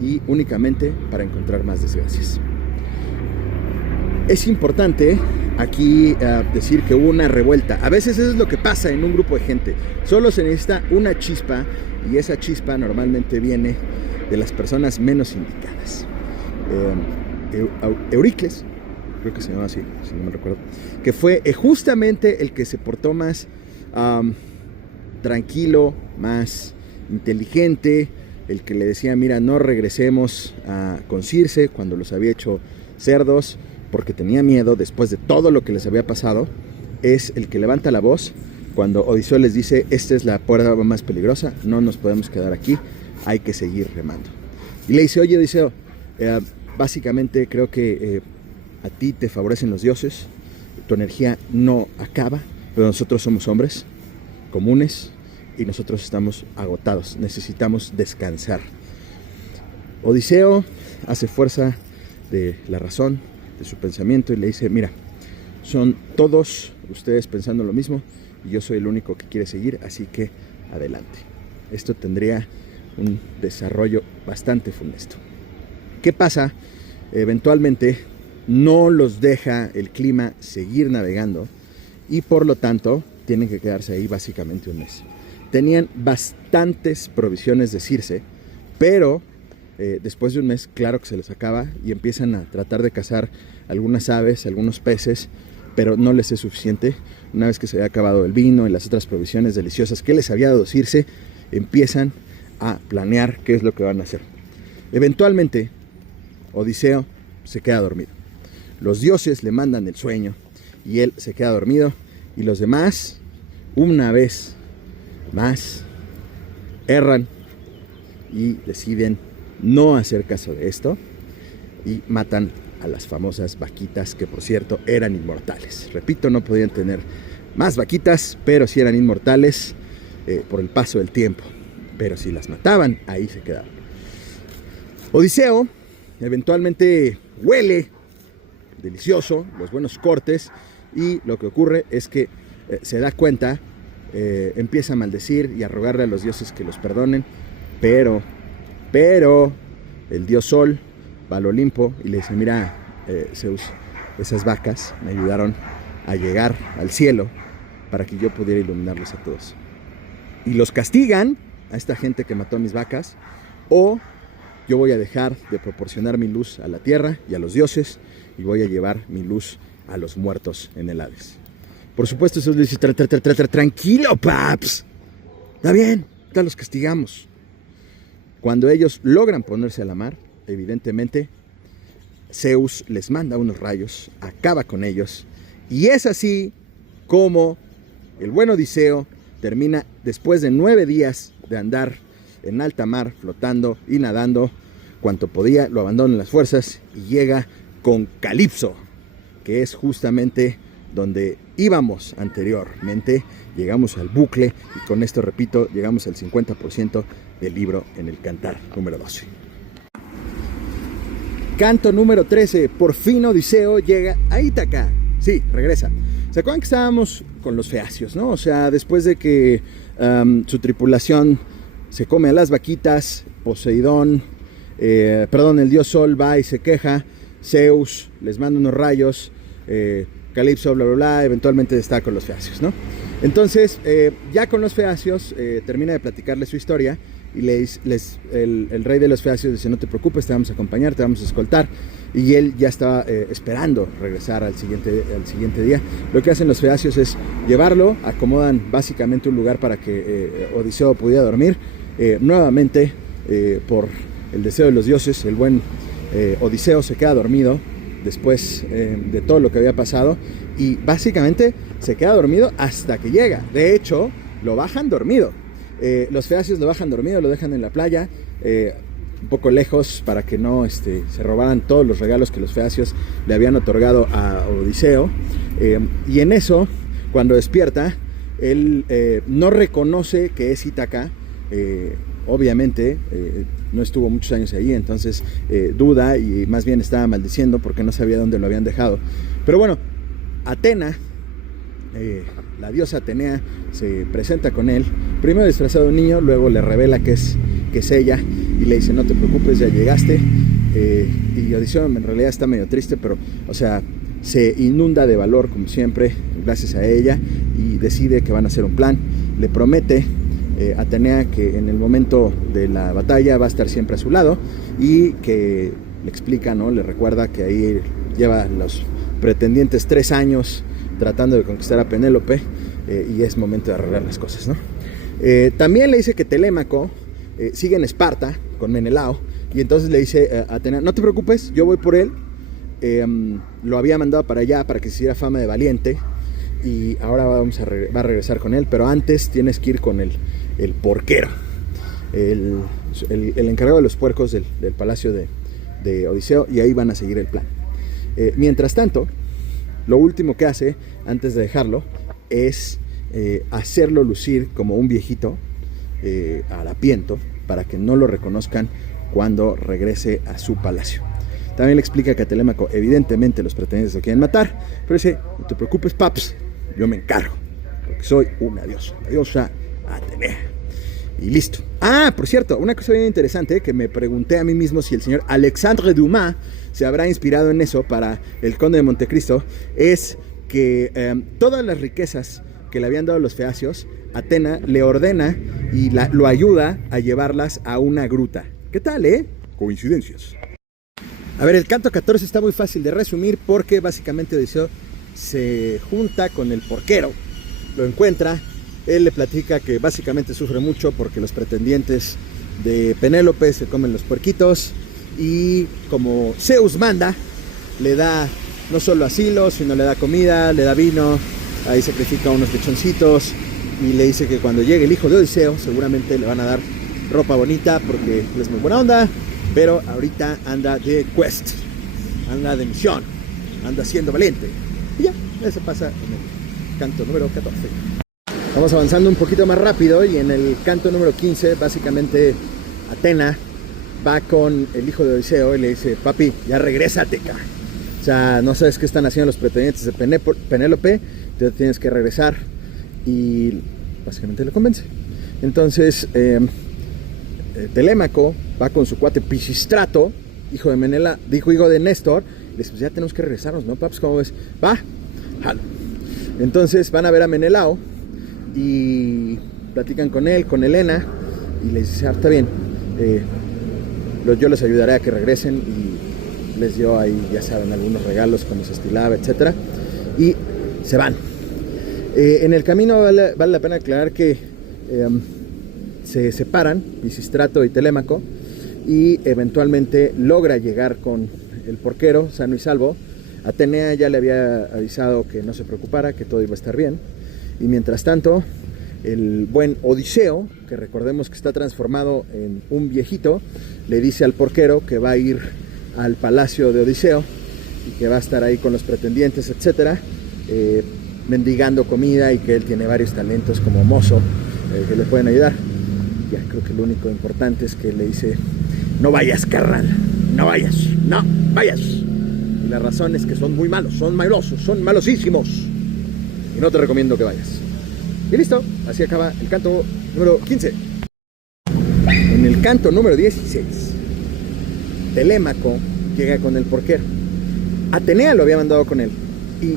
y únicamente para encontrar más desgracias. Es importante aquí decir que hubo una revuelta. A veces eso es lo que pasa en un grupo de gente. Solo se necesita una chispa y esa chispa normalmente viene de las personas menos indicadas. Euricles, creo que se llama así, si no me recuerdo, que fue justamente el que se portó más tranquilo, más inteligente, el que le decía, mira, no regresemos con Circe cuando los había hecho cerdos, porque tenía miedo después de todo lo que les había pasado. Es el que levanta la voz cuando Odiseo les dice, esta es la prueba más peligrosa, no nos podemos quedar aquí, hay que seguir remando. Y le dice, oye Odiseo, básicamente creo que a ti te favorecen los dioses, tu energía no acaba, pero nosotros somos hombres comunes y nosotros estamos agotados, necesitamos descansar. Odiseo hace fuerza de la razón, de su pensamiento, y le dice, mira, son todos ustedes pensando lo mismo y yo soy el único que quiere seguir, así que adelante. Esto tendría un desarrollo bastante funesto. ¿Qué pasa? Eventualmente no los deja el clima seguir navegando y por lo tanto tienen que quedarse ahí básicamente un mes. Tenían bastantes provisiones de Circe, pero después de un mes, claro que se les acaba y empiezan a tratar de cazar algunas aves, algunos peces, pero no les es suficiente. Una vez que se había acabado el vino y las otras provisiones deliciosas que les había dado Circe, empiezan a planear qué es lo que van a hacer. Eventualmente, Odiseo se queda dormido. Los dioses le mandan el sueño y él se queda dormido y los demás, una vez Mas erran y deciden no hacer caso de esto y matan a las famosas vaquitas, que por cierto eran inmortales. Repito, no podían tener más vaquitas, pero sí eran inmortales por el paso del tiempo. Pero si las mataban, ahí se quedaban. Odiseo eventualmente huele delicioso los buenos cortes y lo que ocurre es que se da cuenta, empieza a maldecir y a rogarle a los dioses que los perdonen, pero el dios Sol va al Olimpo y le dice: mira, Zeus, esas vacas me ayudaron a llegar al cielo para que yo pudiera iluminarlos a todos. Y los castigan a esta gente que mató a mis vacas, o yo voy a dejar de proporcionar mi luz a la tierra y a los dioses y voy a llevar mi luz a los muertos en el Hades. Por supuesto, Zeus le dice: tranquilo, paps, está bien, ya los castigamos. Cuando ellos logran ponerse a la mar, evidentemente Zeus les manda unos rayos, acaba con ellos, y es así como el buen Odiseo termina, después de 9 días de andar en alta mar, flotando y nadando cuanto podía, lo abandona en las fuerzas y llega con Calipso, que es justamente donde íbamos anteriormente. Llegamos al bucle y con esto, repito, llegamos al 50% del libro en el Cantar número 12. Canto número 13. Por fin Odiseo llega a Ítaca. Sí, regresa. ¿Se acuerdan que estábamos con los feacios, no? O sea, después de que su tripulación se come a las vaquitas, Poseidón, el dios Sol va y se queja, Zeus les manda unos rayos, Calipso, bla, bla, bla, eventualmente está con los feacios, ¿no? Entonces, ya con los feacios, termina de platicarles su historia y el rey de los feacios dice: no te preocupes, te vamos a acompañar, te vamos a escoltar. Y él ya estaba esperando regresar al siguiente día. Lo que hacen los feacios es llevarlo, acomodan básicamente un lugar para que Odiseo pudiera dormir. Nuevamente, por el deseo de los dioses, el buen Odiseo se queda dormido después de todo lo que había pasado, y básicamente se queda dormido hasta que llega. De hecho, lo bajan dormido. Los feacios lo bajan dormido, lo dejan en la playa, un poco lejos, para que no se robaran todos los regalos que los feacios le habían otorgado a Odiseo. Y en eso, cuando despierta, él no reconoce que es Ítaca. Obviamente no estuvo muchos años ahí, entonces duda y más bien estaba maldiciendo porque no sabía dónde lo habían dejado. Pero bueno, Atena, la diosa Atenea, se presenta con él, primero disfrazado de un niño, luego le revela que es ella y le dice: no te preocupes, ya llegaste. Y Odiseo en realidad está medio triste, pero o sea, se inunda de valor como siempre gracias a ella y decide que van a hacer un plan. Le promete Atenea que en el momento de la batalla va a estar siempre a su lado, y que le explica, ¿no? Le recuerda que ahí lleva los pretendientes 3 años tratando de conquistar a Penélope, y es momento de arreglar las cosas, ¿no? También le dice que Telémaco sigue en Esparta con Menelao, y entonces le dice a Atenea: no te preocupes, yo voy por él. Lo había mandado para allá para que se hiciera fama de valiente, y ahora va a regresar con él, pero antes tienes que ir con el porquero, el encargado de los puercos del palacio de Odiseo, y ahí van a seguir el plan. Mientras tanto, lo último que hace antes de dejarlo es hacerlo lucir como un viejito harapiento, para que no lo reconozcan cuando regrese a su palacio. También le explica que a Telémaco evidentemente los pretendientes lo quieren matar, pero dice: no te preocupes, paps, yo me encargo, porque soy una diosa, la diosa Atenea. Y listo. Ah, por cierto, una cosa bien interesante que me pregunté a mí mismo si el señor Alexandre Dumas se habrá inspirado en eso para El Conde de Montecristo, es que todas las riquezas que le habían dado los feacios, Atena le ordena y lo ayuda a llevarlas a una gruta. ¿Qué tal, Coincidencias. A ver, el canto 14 está muy fácil de resumir, porque básicamente Odiseo se junta con el porquero, lo encuentra, él le platica que básicamente sufre mucho porque los pretendientes de Penélope se comen los puerquitos, y como Zeus manda, le da no solo asilo, sino le da comida, le da vino, ahí sacrifica unos lechoncitos, y le dice que cuando llegue el hijo de Odiseo seguramente le van a dar ropa bonita porque él es muy buena onda, pero ahorita anda de quest, anda de misión, anda siendo valiente. Y ya, eso pasa en el canto número 14. Vamos avanzando un poquito más rápido y en el canto número 15 básicamente Atena va con el hijo de Odiseo y le dice: papi, ya regrésate acá. O sea, no sabes qué están haciendo los pretendientes de Penélope, te tienes que regresar. Y básicamente le convence. Entonces Telémaco va con su cuate Pisistrato, hijo de Néstor, y dice: pues ya tenemos que regresarnos, ¿no, paps? ¿Cómo ves? Va, jalo. Entonces van a ver a Menelao y platican con él, con Helena, y les dice: está bien, yo les ayudaré a que regresen, y les dio ahí, ya saben, algunos regalos como se estilaba, etc. Y se van. En el camino vale la pena aclarar que se separan Pisistrato y Telémaco, y eventualmente logra llegar con el porquero sano y salvo. Atenea ya le había avisado que no se preocupara, que todo iba a estar bien. Y mientras tanto, el buen Odiseo, que recordemos que está transformado en un viejito, le dice al porquero que va a ir al palacio de Odiseo y que va a estar ahí con los pretendientes, etcétera, mendigando comida, y que él tiene varios talentos como mozo que le pueden ayudar. Ya creo que lo único importante es que le dice: no vayas, carnal, no vayas, no vayas. Y la razón es que son muy malos, son malosos, son malosísimos, y no te recomiendo que vayas. Y listo, así acaba el canto número 15. En el canto número 16, Telémaco llega con el porquero. Atenea lo había mandado con él, y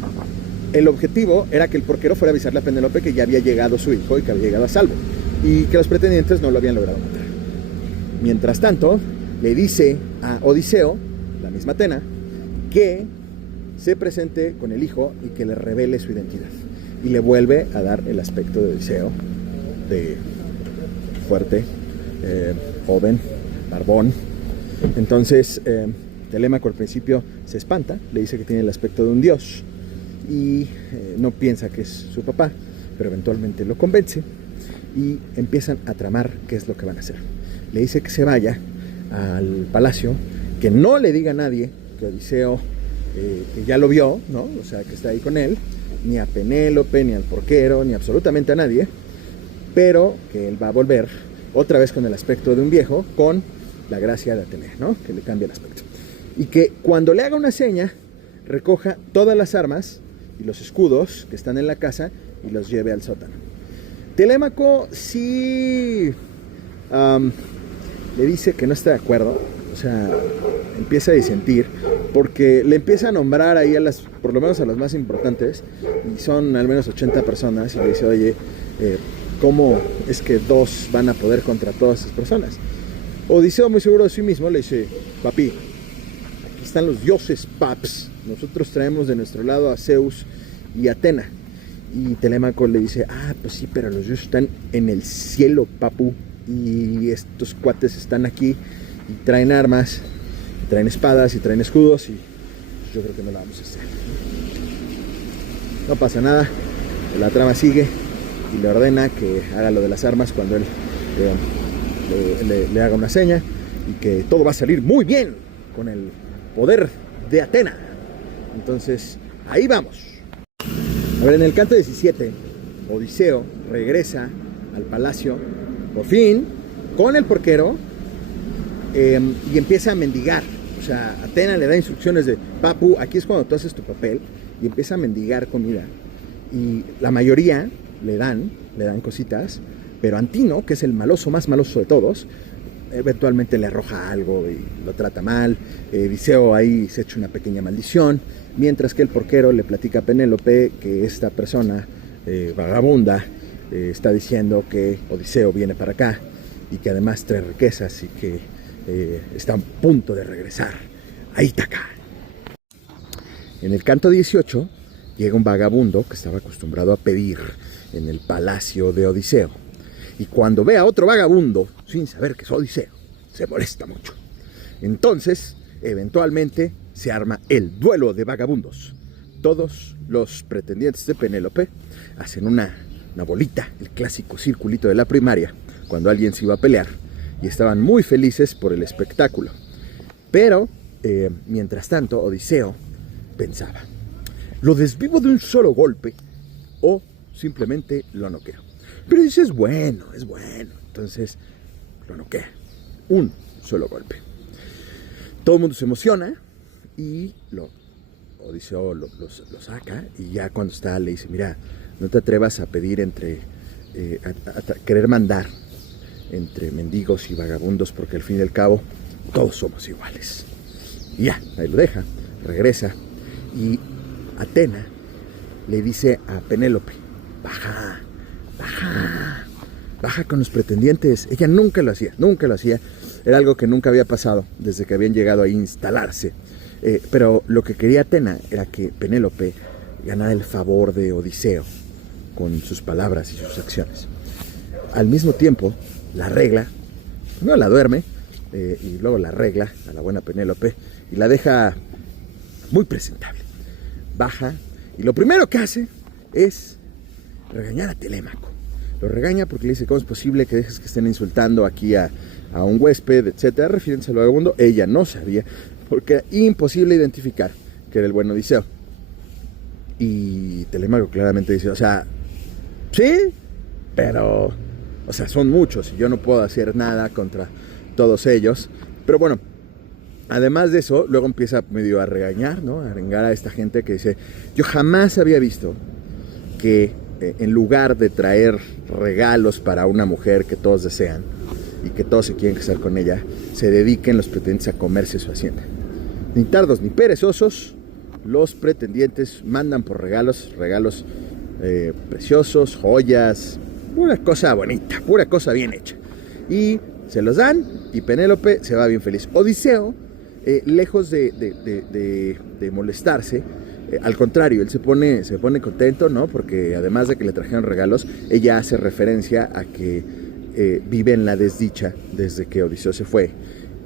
el objetivo era que el porquero fuera a avisarle a Penélope que ya había llegado su hijo y que había llegado a salvo, y que los pretendientes no lo habían logrado matar. Mientras tanto, le dice a Odiseo, la misma Atena, que se presente con el hijo y que le revele su identidad. Y le vuelve a dar el aspecto de Odiseo, de fuerte, joven, barbón. Entonces Telémaco al principio se espanta, le dice que tiene el aspecto de un dios, y no piensa que es su papá, pero eventualmente lo convence y empiezan a tramar qué es lo que van a hacer. Le dice que se vaya al palacio, que no le diga a nadie que Odiseo que ya lo vio, ¿no? O sea, que está ahí con él, ni a Penélope, ni al porquero, ni absolutamente a nadie, pero que él va a volver otra vez con el aspecto de un viejo, con la gracia de Atenea, ¿no? Que le cambia el aspecto. Y que cuando le haga una seña, recoja todas las armas y los escudos que están en la casa y los lleve al sótano. Telémaco sí le dice que no está de acuerdo, o sea, empieza a disentir, porque le empieza a nombrar ahí por lo menos a los más importantes, y son al menos 80 personas, y le dice: oye, ¿cómo es que dos van a poder contra todas esas personas? Odiseo, muy seguro de sí mismo, le dice: papi, aquí están los dioses, paps, nosotros traemos de nuestro lado a Zeus y Atena. Y Telémaco le dice: pues sí, pero los dioses están en el cielo, papu, y estos cuates están aquí y traen armas, y traen espadas y traen escudos, y yo creo que no la vamos a hacer. No pasa nada, la trama sigue, y le ordena que haga lo de las armas cuando él le haga una seña, y que todo va a salir muy bien con el poder de Atena. Entonces, ahí vamos. A ver, en el canto 17, Odiseo regresa al palacio, por fin, con el porquero, y empieza a mendigar. O sea, Atena le da instrucciones de: papu, aquí es cuando tú haces tu papel, y empieza a mendigar comida. Y la mayoría le dan cositas, pero Antino, que es el maloso más maloso de todos, eventualmente le arroja algo y lo trata mal. Odiseo ahí se echa una pequeña maldición, mientras que el porquero le platica a Penélope que esta persona vagabunda está diciendo que Odiseo viene para acá, y que además trae riquezas, y que está a punto de regresar a Ítaca. En el canto 18 llega un vagabundo que estaba acostumbrado a pedir en el palacio de Odiseo, y cuando ve a otro vagabundo sin saber que es Odiseo, se molesta mucho. Entonces, eventualmente se arma el duelo de vagabundos. Todos los pretendientes de Penélope hacen una una bolita, el clásico circulito de la primaria, cuando alguien se iba a pelear, y estaban muy felices por el espectáculo. Pero, mientras tanto, Odiseo pensaba, ¿lo desvivo de un solo golpe o simplemente lo noqueo? Pero dice, es bueno. Entonces, lo noquea. Un solo golpe. Todo el mundo se emociona y Odiseo lo saca, y ya cuando está le dice, mira, no te atrevas a pedir a querer mandar entre mendigos y vagabundos, porque al fin y al cabo todos somos iguales. Y ya, ahí lo deja, regresa, y Atena le dice a Penélope, baja con los pretendientes. Ella nunca lo hacía, era algo que nunca había pasado desde que habían llegado a instalarse. Pero lo que quería Atena era que Penélope ganara el favor de Odiseo con sus palabras y sus acciones. Al mismo tiempo, la regla, no la duerme, y luego la regla a la buena Penélope y la deja muy presentable. Baja y lo primero que hace es regañar a Telémaco. Lo regaña porque le dice, ¿cómo es posible que dejes que estén insultando aquí a un huésped, etcétera? Refiriéndose al vagabundo. Ella no sabía, porque era imposible identificar que era el buen Odiseo. Y Telémaco claramente dice, o sea, sí, pero, o sea, son muchos y yo no puedo hacer nada contra todos ellos. Pero bueno, además de eso, luego empieza medio a regañar, ¿no? A arengar a esta gente que dice, yo jamás había visto que en lugar de traer regalos para una mujer que todos desean y que todos se quieren casar con ella, se dediquen los pretendientes a comerse su hacienda. Ni tardos ni perezosos, los pretendientes mandan por regalos preciosos, joyas, pura cosa bonita, pura cosa bien hecha. Y se los dan y Penélope se va bien feliz. Odiseo, lejos de molestarse, al contrario, él se pone contento, ¿no? Porque además de que le trajeron regalos, ella hace referencia a que vive en la desdicha desde que Odiseo se fue,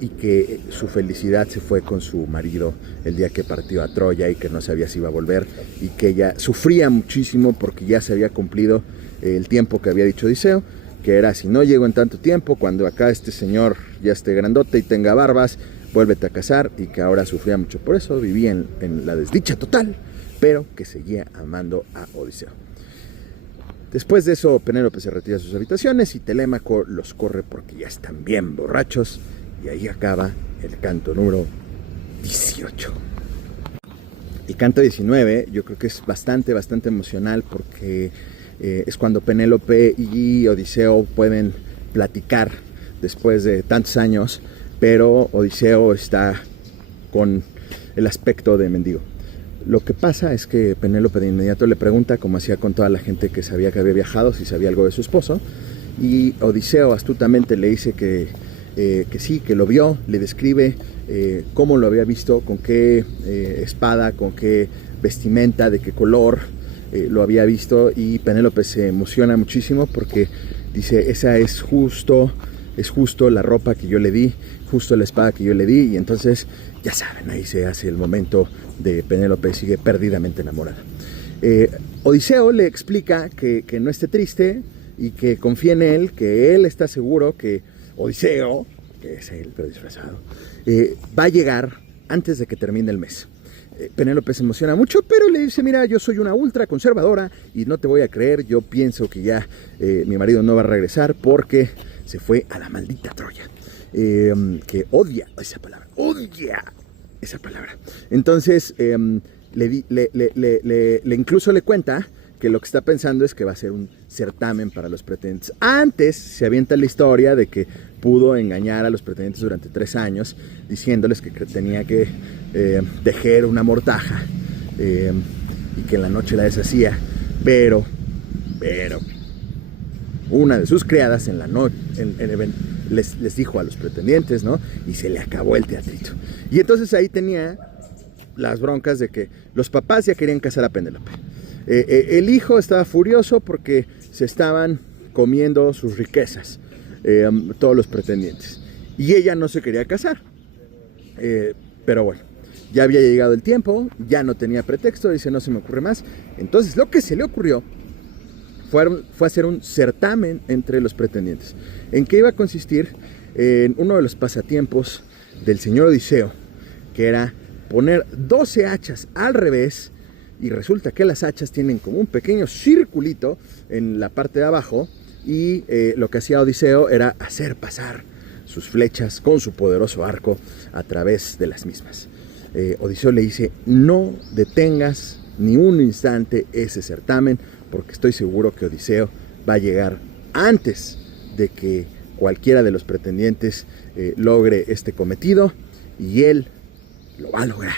y que su felicidad se fue con su marido el día que partió a Troya y que no sabía si iba a volver, y que ella sufría muchísimo porque ya se había cumplido el tiempo que había dicho Odiseo, que era, si no llego en tanto tiempo, cuando acá este señor ya esté grandote y tenga barbas, vuélvete a casar, y que ahora sufría mucho por eso, vivía en la desdicha total, pero que seguía amando a Odiseo. Después de eso, Penélope se retira a sus habitaciones y Telémaco los corre porque ya están bien borrachos, y ahí acaba el canto número 18. El canto 19 yo creo que es bastante emocional, porque es cuando Penélope y Odiseo pueden platicar después de tantos años, pero Odiseo está con el aspecto de mendigo. Lo que pasa es que Penélope de inmediato le pregunta, como hacía con toda la gente que sabía que había viajado, si sabía algo de su esposo, y Odiseo astutamente le dice que sí, que lo vio, le describe cómo lo había visto, con qué espada, con qué vestimenta, de qué color lo había visto, y Penélope se emociona muchísimo porque dice, esa es justo la ropa que yo le di, justo la espada que yo le di. Y entonces, ya saben, ahí se hace el momento de Penélope sigue perdidamente enamorada. Odiseo le explica que no esté triste y que confíe en él, que él está seguro que Odiseo, que es él pero disfrazado, va a llegar antes de que termine el mes. Penélope se emociona mucho, pero le dice, mira, yo soy una ultra conservadora y no te voy a creer, yo pienso que ya mi marido no va a regresar porque se fue a la maldita Troya, que odia esa palabra. Entonces, le incluso le cuenta que lo que está pensando es que va a ser un certamen para los pretendientes. Antes se avienta la historia de que pudo engañar a los pretendientes durante 3 años, diciéndoles que tenía que tejer una mortaja y que en la noche la deshacía, pero una de sus criadas en la noche les dijo a los pretendientes, ¿no? Y se le acabó el teatrito. Y entonces ahí tenía las broncas de que los papás ya querían casar a Penélope. El hijo estaba furioso porque se estaban comiendo sus riquezas, todos los pretendientes. Y ella no se quería casar. Pero bueno, ya había llegado el tiempo, ya no tenía pretexto, dice, no se me ocurre más. Entonces lo que se le ocurrió fue a hacer un certamen entre los pretendientes. ¿En qué iba a consistir? En uno de los pasatiempos del señor Odiseo, que era poner 12 hachas al revés, y resulta que las hachas tienen como un pequeño circulito en la parte de abajo, y lo que hacía Odiseo era hacer pasar sus flechas con su poderoso arco a través de las mismas. Odiseo le dice: no detengas ni un instante ese certamen, porque estoy seguro que Odiseo va a llegar antes de que cualquiera de los pretendientes logre este cometido, y él lo va a lograr.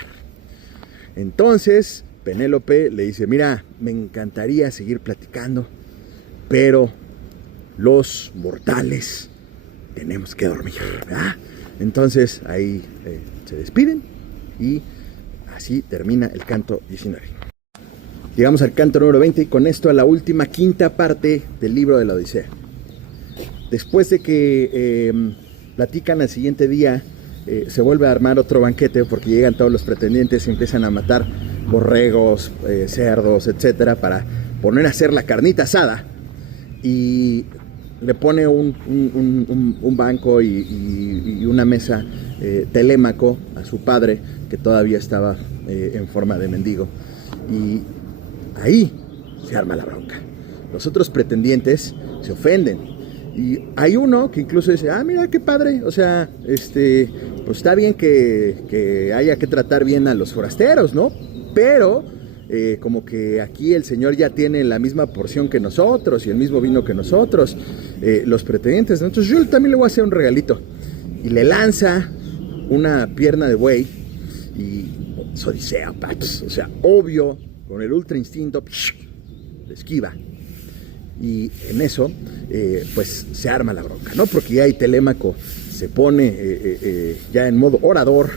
Entonces Penélope le dice: mira, me encantaría seguir platicando, pero los mortales tenemos que dormir, ¿verdad? Entonces ahí se despiden, y así termina el canto 19. Llegamos al canto número 20, y con esto a la última, quinta parte del libro de la Odisea. Después de que platican al siguiente día, se vuelve a armar otro banquete, porque llegan todos los pretendientes y empiezan a matar borregos, cerdos, etcétera, para poner a hacer la carnita asada. Y le pone un banco y una mesa Telémaco a su padre, que todavía estaba en forma de mendigo. Y ahí se arma la bronca. Los otros pretendientes se ofenden. Y hay uno que incluso dice: ah, mira qué padre, o sea, pues está bien que haya que tratar bien a los forasteros, ¿no? Pero como que aquí el señor ya tiene la misma porción que nosotros y el mismo vino que nosotros, los pretendientes, ¿no? Entonces yo también le voy a hacer un regalito. Y le lanza una pierna de buey, y Odiseo, o sea, obvio, con el ultra instinto, le esquiva. Y en eso, pues se arma la bronca, ¿no? Porque ya ahí Telémaco se pone ya en modo orador,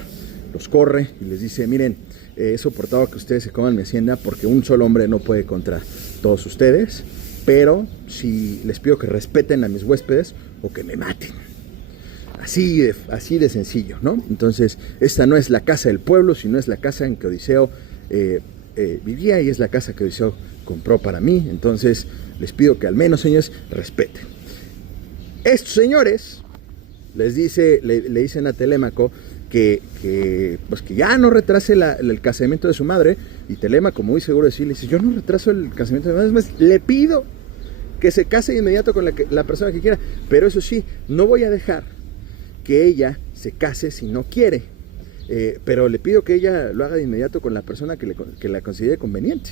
los corre y les dice: miren, he soportado que ustedes se coman mi hacienda porque un solo hombre no puede contra todos ustedes, pero si les pido que respeten a mis huéspedes o que me maten. Así de sencillo, ¿no? Entonces, esta no es la casa del pueblo, sino es la casa en que Odiseo vivía, y es la casa que Odiseo compró para mí. Entonces les pido que al menos, señores, respeten. Estos señores le dicen a Telémaco que ya no retrase el casamiento de su madre. Y Telémaco, muy seguro de sí, le dice: yo no retraso el casamiento de mi madre, es más, le pido que se case de inmediato con la persona que quiera, pero eso sí, no voy a dejar que ella se case si no quiere, pero le pido que ella lo haga de inmediato con la persona que la considere conveniente.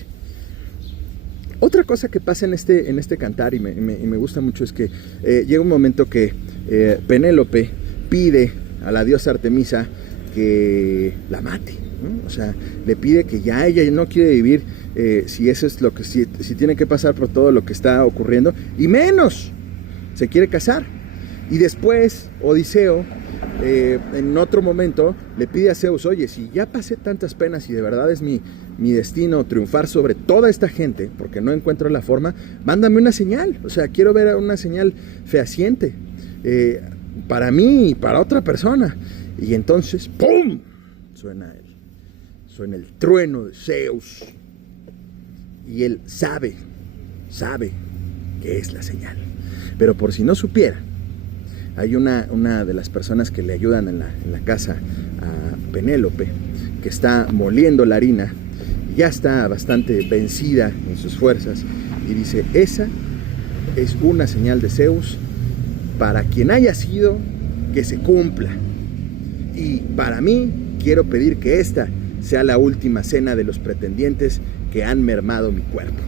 Otra cosa que pasa en este cantar, y me gusta mucho, es que llega un momento que Penélope pide a la diosa Artemisa que la mate, ¿no? O sea, le pide que ya ella no quiere vivir si eso es lo que si tiene que pasar por todo lo que está ocurriendo, y menos se quiere casar. Y después Odiseo, en otro momento, le pide a Zeus: oye, si ya pasé tantas penas y de verdad es mi destino triunfar sobre toda esta gente, porque no encuentro la forma, mándame una señal. O sea, quiero ver una señal fehaciente para mí y para otra persona. Y entonces, ¡pum!, suena el trueno de Zeus, y él sabe que es la señal. Pero por si no supiera, hay una de las personas que le ayudan en la casa a Penélope, que está moliendo la harina, y ya está bastante vencida en sus fuerzas, y dice: esa es una señal de Zeus, para quien haya sido, que se cumpla. Y para mí, quiero pedir que esta sea la última cena de los pretendientes que han mermado mi cuerpo.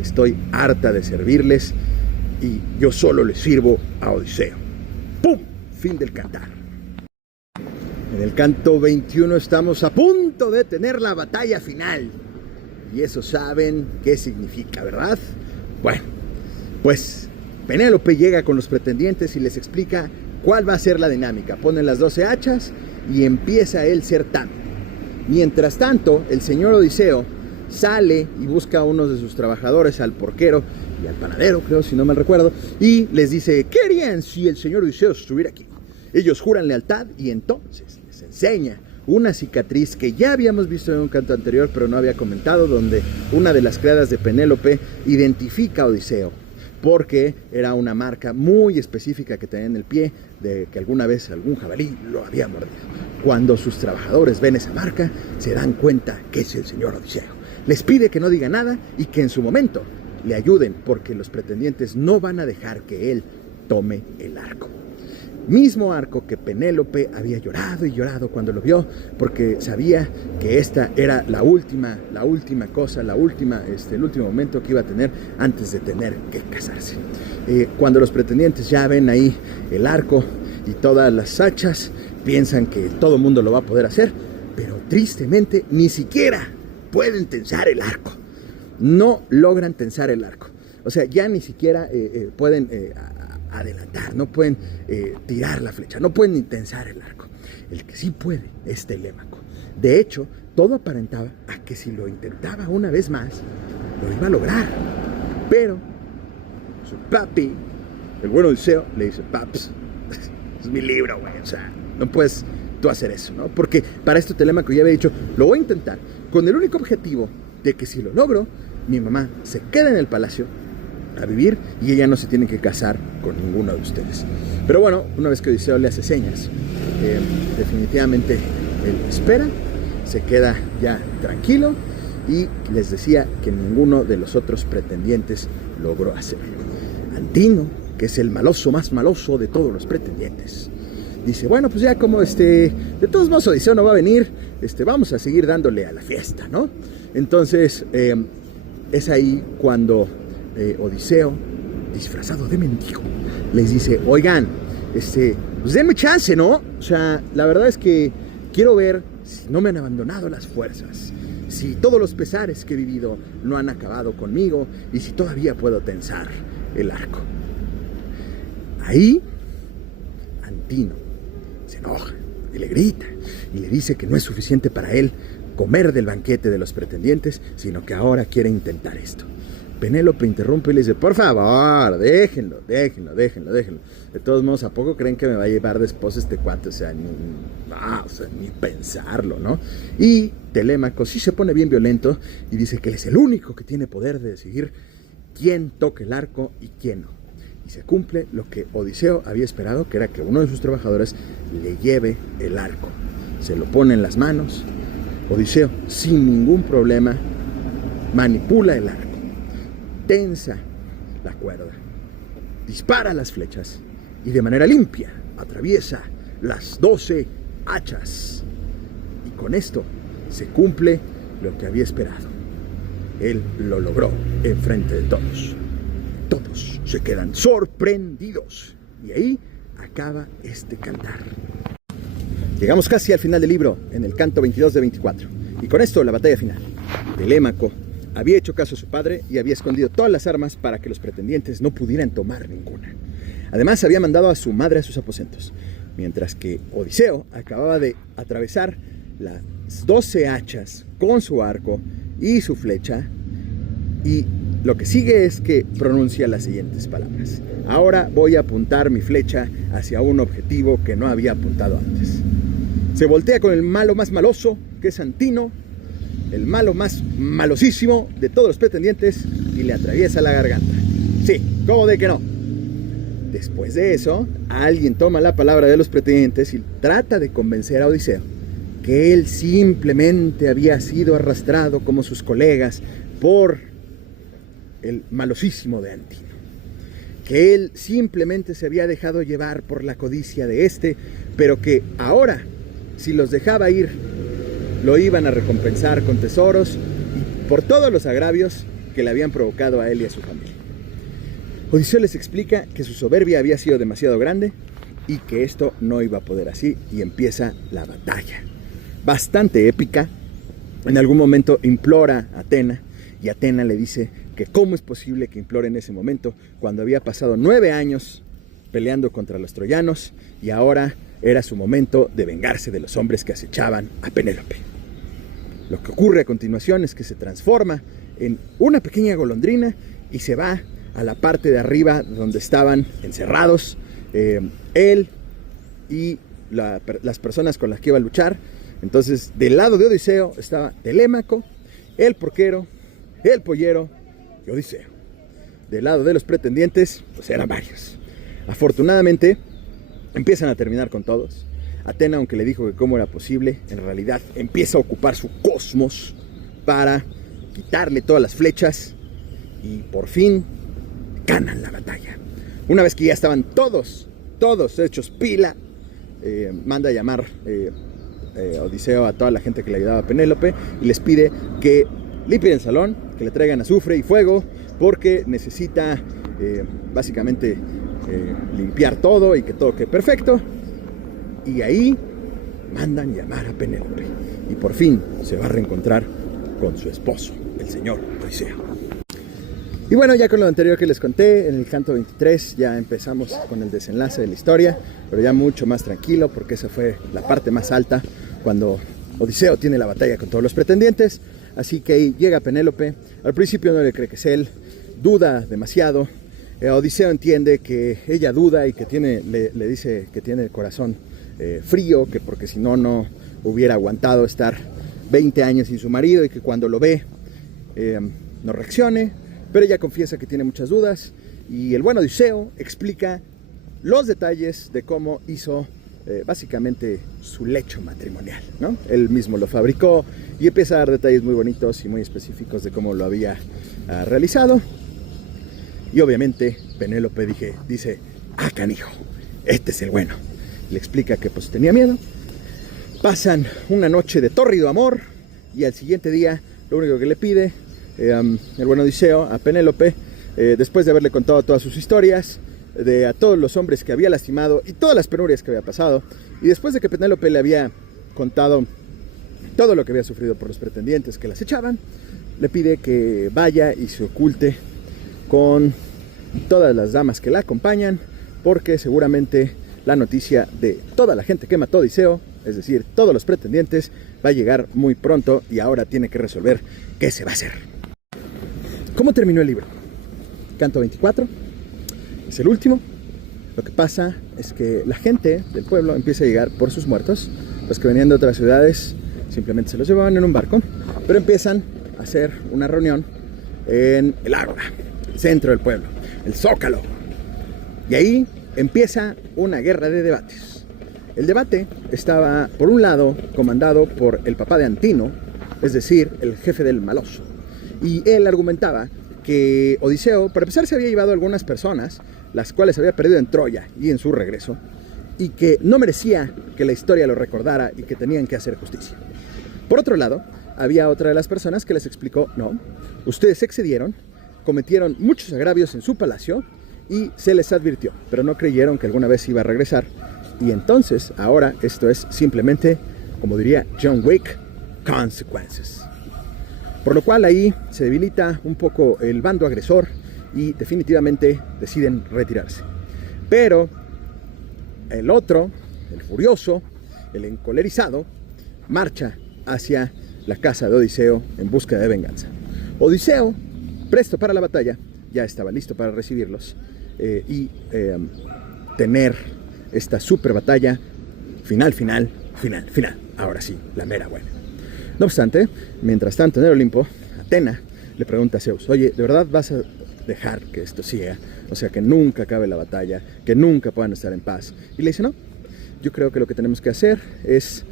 Estoy harta de servirles, y yo solo les sirvo a Odiseo. ¡Pum! Fin del cantar. En el canto 21 estamos a punto de tener la batalla final. Y eso saben qué significa, ¿verdad? Bueno, pues Penélope llega con los pretendientes y les explica cuál va a ser la dinámica. Ponen las 12 hachas y empieza el certamen. Mientras tanto, el señor Odiseo sale y busca a uno de sus trabajadores, al porquero y al panadero, creo, si no mal recuerdo, y les dice: ¿qué harían si el señor Odiseo estuviera aquí? Ellos juran lealtad, y entonces les enseña una cicatriz que ya habíamos visto en un canto anterior, pero no había comentado, donde una de las criadas de Penélope identifica a Odiseo, porque era una marca muy específica que tenía en el pie, de que alguna vez algún jabalí lo había mordido. Cuando sus trabajadores ven esa marca, se dan cuenta que es el señor Odiseo. Les pide que no diga nada y que en su momento le ayuden, porque los pretendientes no van a dejar que él tome el arco. Mismo arco que Penélope había llorado y llorado cuando lo vio, porque sabía que esta era la última cosa, el último momento que iba a tener antes de tener que casarse. Cuando los pretendientes ya ven ahí el arco y todas las hachas, piensan que todo el mundo lo va a poder hacer, pero tristemente ni siquiera pueden tensar el arco. No logran tensar el arco. O sea, ya ni siquiera pueden adelantar, no pueden tirar la flecha, no pueden ni tensar el arco. El que sí puede es Telémaco. De hecho, todo aparentaba a que si lo intentaba una vez más, lo iba a lograr. Pero su papi, el buen Odiseo, le dice: paps, es mi libro, güey, o sea, no puedes tú hacer eso, ¿no? Porque para esto Telémaco ya había dicho: lo voy a intentar, con el único objetivo de que si lo logro, mi mamá se queda en el palacio a vivir y ella no se tiene que casar con ninguno de ustedes. Pero bueno, una vez que Odiseo le hace señas, definitivamente él espera, se queda ya tranquilo, y les decía que ninguno de los otros pretendientes logró hacerlo. Antino, que es el maloso más maloso de todos los pretendientes, dice: bueno, pues ya como de todos modos Odiseo no va a venir, vamos a seguir dándole a la fiesta, ¿no? Entonces es ahí cuando Odiseo, disfrazado de mendigo, les dice: oigan, pues denme chance, ¿no? O sea, la verdad es que quiero ver si no me han abandonado las fuerzas, si todos los pesares que he vivido no han acabado conmigo, y si todavía puedo tensar el arco. Ahí Antino se enoja y le grita y le dice que no es suficiente para él comer del banquete de los pretendientes, sino que ahora quiere intentar esto. Penélope interrumpe y le dice: por favor, déjenlo. De todos modos, ¿a poco creen que me va a llevar de esposa este cuate? O sea, ni pensarlo, ¿no? Y Telémaco sí se pone bien violento y dice que él es el único que tiene poder de decidir quién toca el arco y quién no. Y se cumple lo que Odiseo había esperado, que era que uno de sus trabajadores le lleve el arco. Se lo pone en las manos. Odiseo, sin ningún problema, manipula el arco, tensa la cuerda, dispara las flechas y de manera limpia atraviesa las 12 hachas. Y con esto se cumple lo que había esperado. Él lo logró en frente de todos. Todos se quedan sorprendidos. Y ahí acaba este cantar. Llegamos casi al final del libro, en el canto 22 de 24. Y con esto la batalla final. Telémaco había hecho caso a su padre y había escondido todas las armas para que los pretendientes no pudieran tomar ninguna. Además, había mandado a su madre a sus aposentos, mientras que Odiseo acababa de atravesar las 12 hachas con su arco y su flecha, y lo que sigue es que pronuncia las siguientes palabras: ahora voy a apuntar mi flecha hacia un objetivo que no había apuntado antes. Se voltea con el malo más maloso, que es Antino, el malo más malosísimo de todos los pretendientes, y le atraviesa la garganta. Sí, ¿cómo de que no? Después de eso, alguien toma la palabra de los pretendientes y trata de convencer a Odiseo que él simplemente había sido arrastrado como sus colegas por el malosísimo de Antino, que él simplemente se había dejado llevar por la codicia de pero que ahora, si los dejaba ir, lo iban a recompensar con tesoros y por todos los agravios que le habían provocado a él y a su familia. Odiseo les explica que su soberbia había sido demasiado grande y que esto no iba a poder así, y empieza la batalla. Bastante épica. En algún momento implora a Atena, y Atena le dice que cómo es posible que implore en ese momento, cuando había pasado 9 años peleando contra los troyanos, y ahora era su momento de vengarse de los hombres que acechaban a Penélope. Lo que ocurre a continuación es que se transforma en una pequeña golondrina y se va a la parte de arriba donde estaban encerrados él y las personas con las que iba a luchar, Entonces, del lado de Odiseo estaba Telémaco, el porquero, el pollero y Odiseo. Del lado de los pretendientes, pues eran varios. Afortunadamente, empiezan a terminar con todos. Atena, aunque le dijo que cómo era posible, en realidad empieza a ocupar su cosmos para quitarle todas las flechas y por fin ganan la batalla. Una vez que ya estaban todos hechos pila, manda a llamar Odiseo a toda la gente que le ayudaba a Penélope y les pide que limpien el salón, que le traigan azufre y fuego, porque necesita básicamente limpiar todo y que todo quede perfecto. Y ahí mandan llamar a Penélope y por fin se va a reencontrar con su esposo, el señor Odiseo. Y bueno, ya con lo anterior que les conté, en el canto 23 ya empezamos con el desenlace de la historia, pero ya mucho más tranquilo, porque esa fue la parte más alta, cuando Odiseo tiene la batalla con todos los pretendientes. Así que ahí llega Penélope. Al principio no le cree que es él, duda demasiado. Odiseo entiende que ella duda y que le dice que tiene el corazón frío, que porque si no, no hubiera aguantado estar 20 años sin su marido y que cuando lo ve no reaccione. Pero ella confiesa que tiene muchas dudas y el buen Odiseo explica los detalles de cómo hizo básicamente su lecho matrimonial, ¿no? Él mismo lo fabricó y empieza a dar detalles muy bonitos y muy específicos de cómo lo había realizado. Y obviamente Penélope dice, canijo, este es el bueno. Le explica que pues tenía miedo. Pasan una noche de tórrido amor y al siguiente día lo único que le pide el buen Odiseo a Penélope, después de haberle contado todas sus historias, a todos los hombres que había lastimado y todas las penurias que había pasado, y después de que Penélope le había contado todo lo que había sufrido por los pretendientes que las echaban, le pide que vaya y se oculte con todas las damas que la acompañan, porque seguramente la noticia de toda la gente que mató a Odiseo, es decir, todos los pretendientes, va a llegar muy pronto y ahora tiene que resolver qué se va a hacer. ¿Cómo terminó el libro? Canto 24, es el último. Lo que pasa es que la gente del pueblo empieza a llegar por sus muertos. Los que venían de otras ciudades simplemente se los llevaban en un barco, pero empiezan a hacer una reunión en el ágora, el centro del pueblo, el Zócalo. Y ahí empieza una guerra de debates. El debate estaba, por un lado, comandado por el papá de Antino, es decir, el jefe del Maloso. Y él argumentaba que Odiseo, para empezar, se había llevado a algunas personas, las cuales había perdido en Troya y en su regreso, y que no merecía que la historia lo recordara y que tenían que hacer justicia. Por otro lado, había otra de las personas que les explicó, no, ustedes se excedieron, cometieron muchos agravios en su palacio y se les advirtió, pero no creyeron que alguna vez iba a regresar. Y entonces, ahora esto es simplemente, como diría John Wick, consequences. Por lo cual ahí se debilita un poco el bando agresor y definitivamente deciden retirarse. Pero el otro, el furioso, el encolerizado, marcha hacia la casa de Odiseo en busca de venganza. Odiseo, presto para la batalla, ya estaba listo para recibirlos y tener esta super batalla final. Ahora sí, la mera buena. No obstante, mientras tanto en el Olimpo, Atena le pregunta a Zeus, oye, ¿de verdad vas a dejar que esto siga? O sea, que nunca acabe la batalla, que nunca puedan estar en paz. Y le dice, no, yo creo que lo que tenemos que hacer es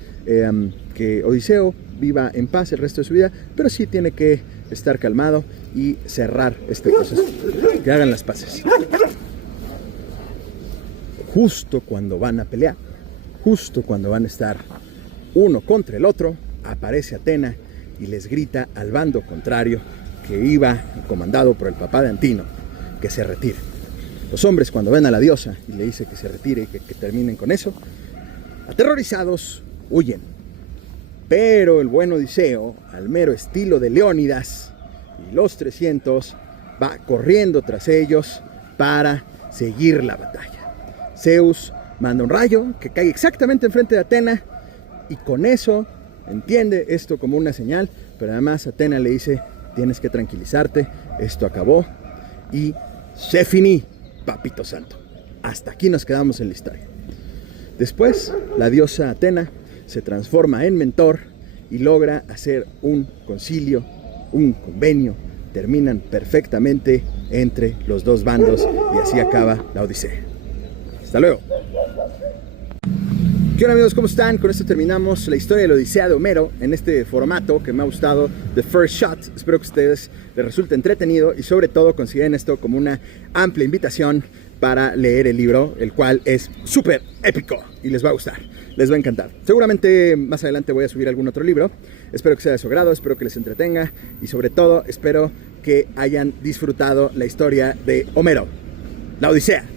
que Odiseo viva en paz el resto de su vida, pero sí tiene que estar calmado y cerrar este proceso, que hagan las paces. Justo cuando van a pelear, justo cuando van a estar uno contra el otro, aparece Atena y les grita al bando contrario, que iba comandado por el papá de Antino, que se retire. Los hombres, cuando ven a la diosa y le dice que se retire y que terminen con eso, aterrorizados, huyen. Pero el buen Odiseo, al mero estilo de Leónidas y los 300, va corriendo tras ellos para seguir la batalla. Zeus manda un rayo que cae exactamente enfrente de Atena y con eso entiende esto como una señal, pero además Atena le dice, tienes que tranquilizarte, esto acabó y c'est fini, papito santo. Hasta aquí nos quedamos en la historia. Después, la diosa Atena se transforma en mentor y logra hacer un concilio, un convenio. Terminan perfectamente entre los dos bandos y así acaba la Odisea. Hasta luego. ¿Qué onda, amigos? ¿Cómo están? Con esto terminamos la historia de la Odisea de Homero en este formato que me ha gustado, The First Shot. Espero que a ustedes les resulte entretenido y sobre todo consideren esto como una amplia invitación para leer el libro, el cual es súper épico y les va a gustar, les va a encantar. Seguramente más adelante voy a subir algún otro libro. Espero que sea de su agrado, espero que les entretenga y sobre todo espero que hayan disfrutado la historia de Homero, la Odisea.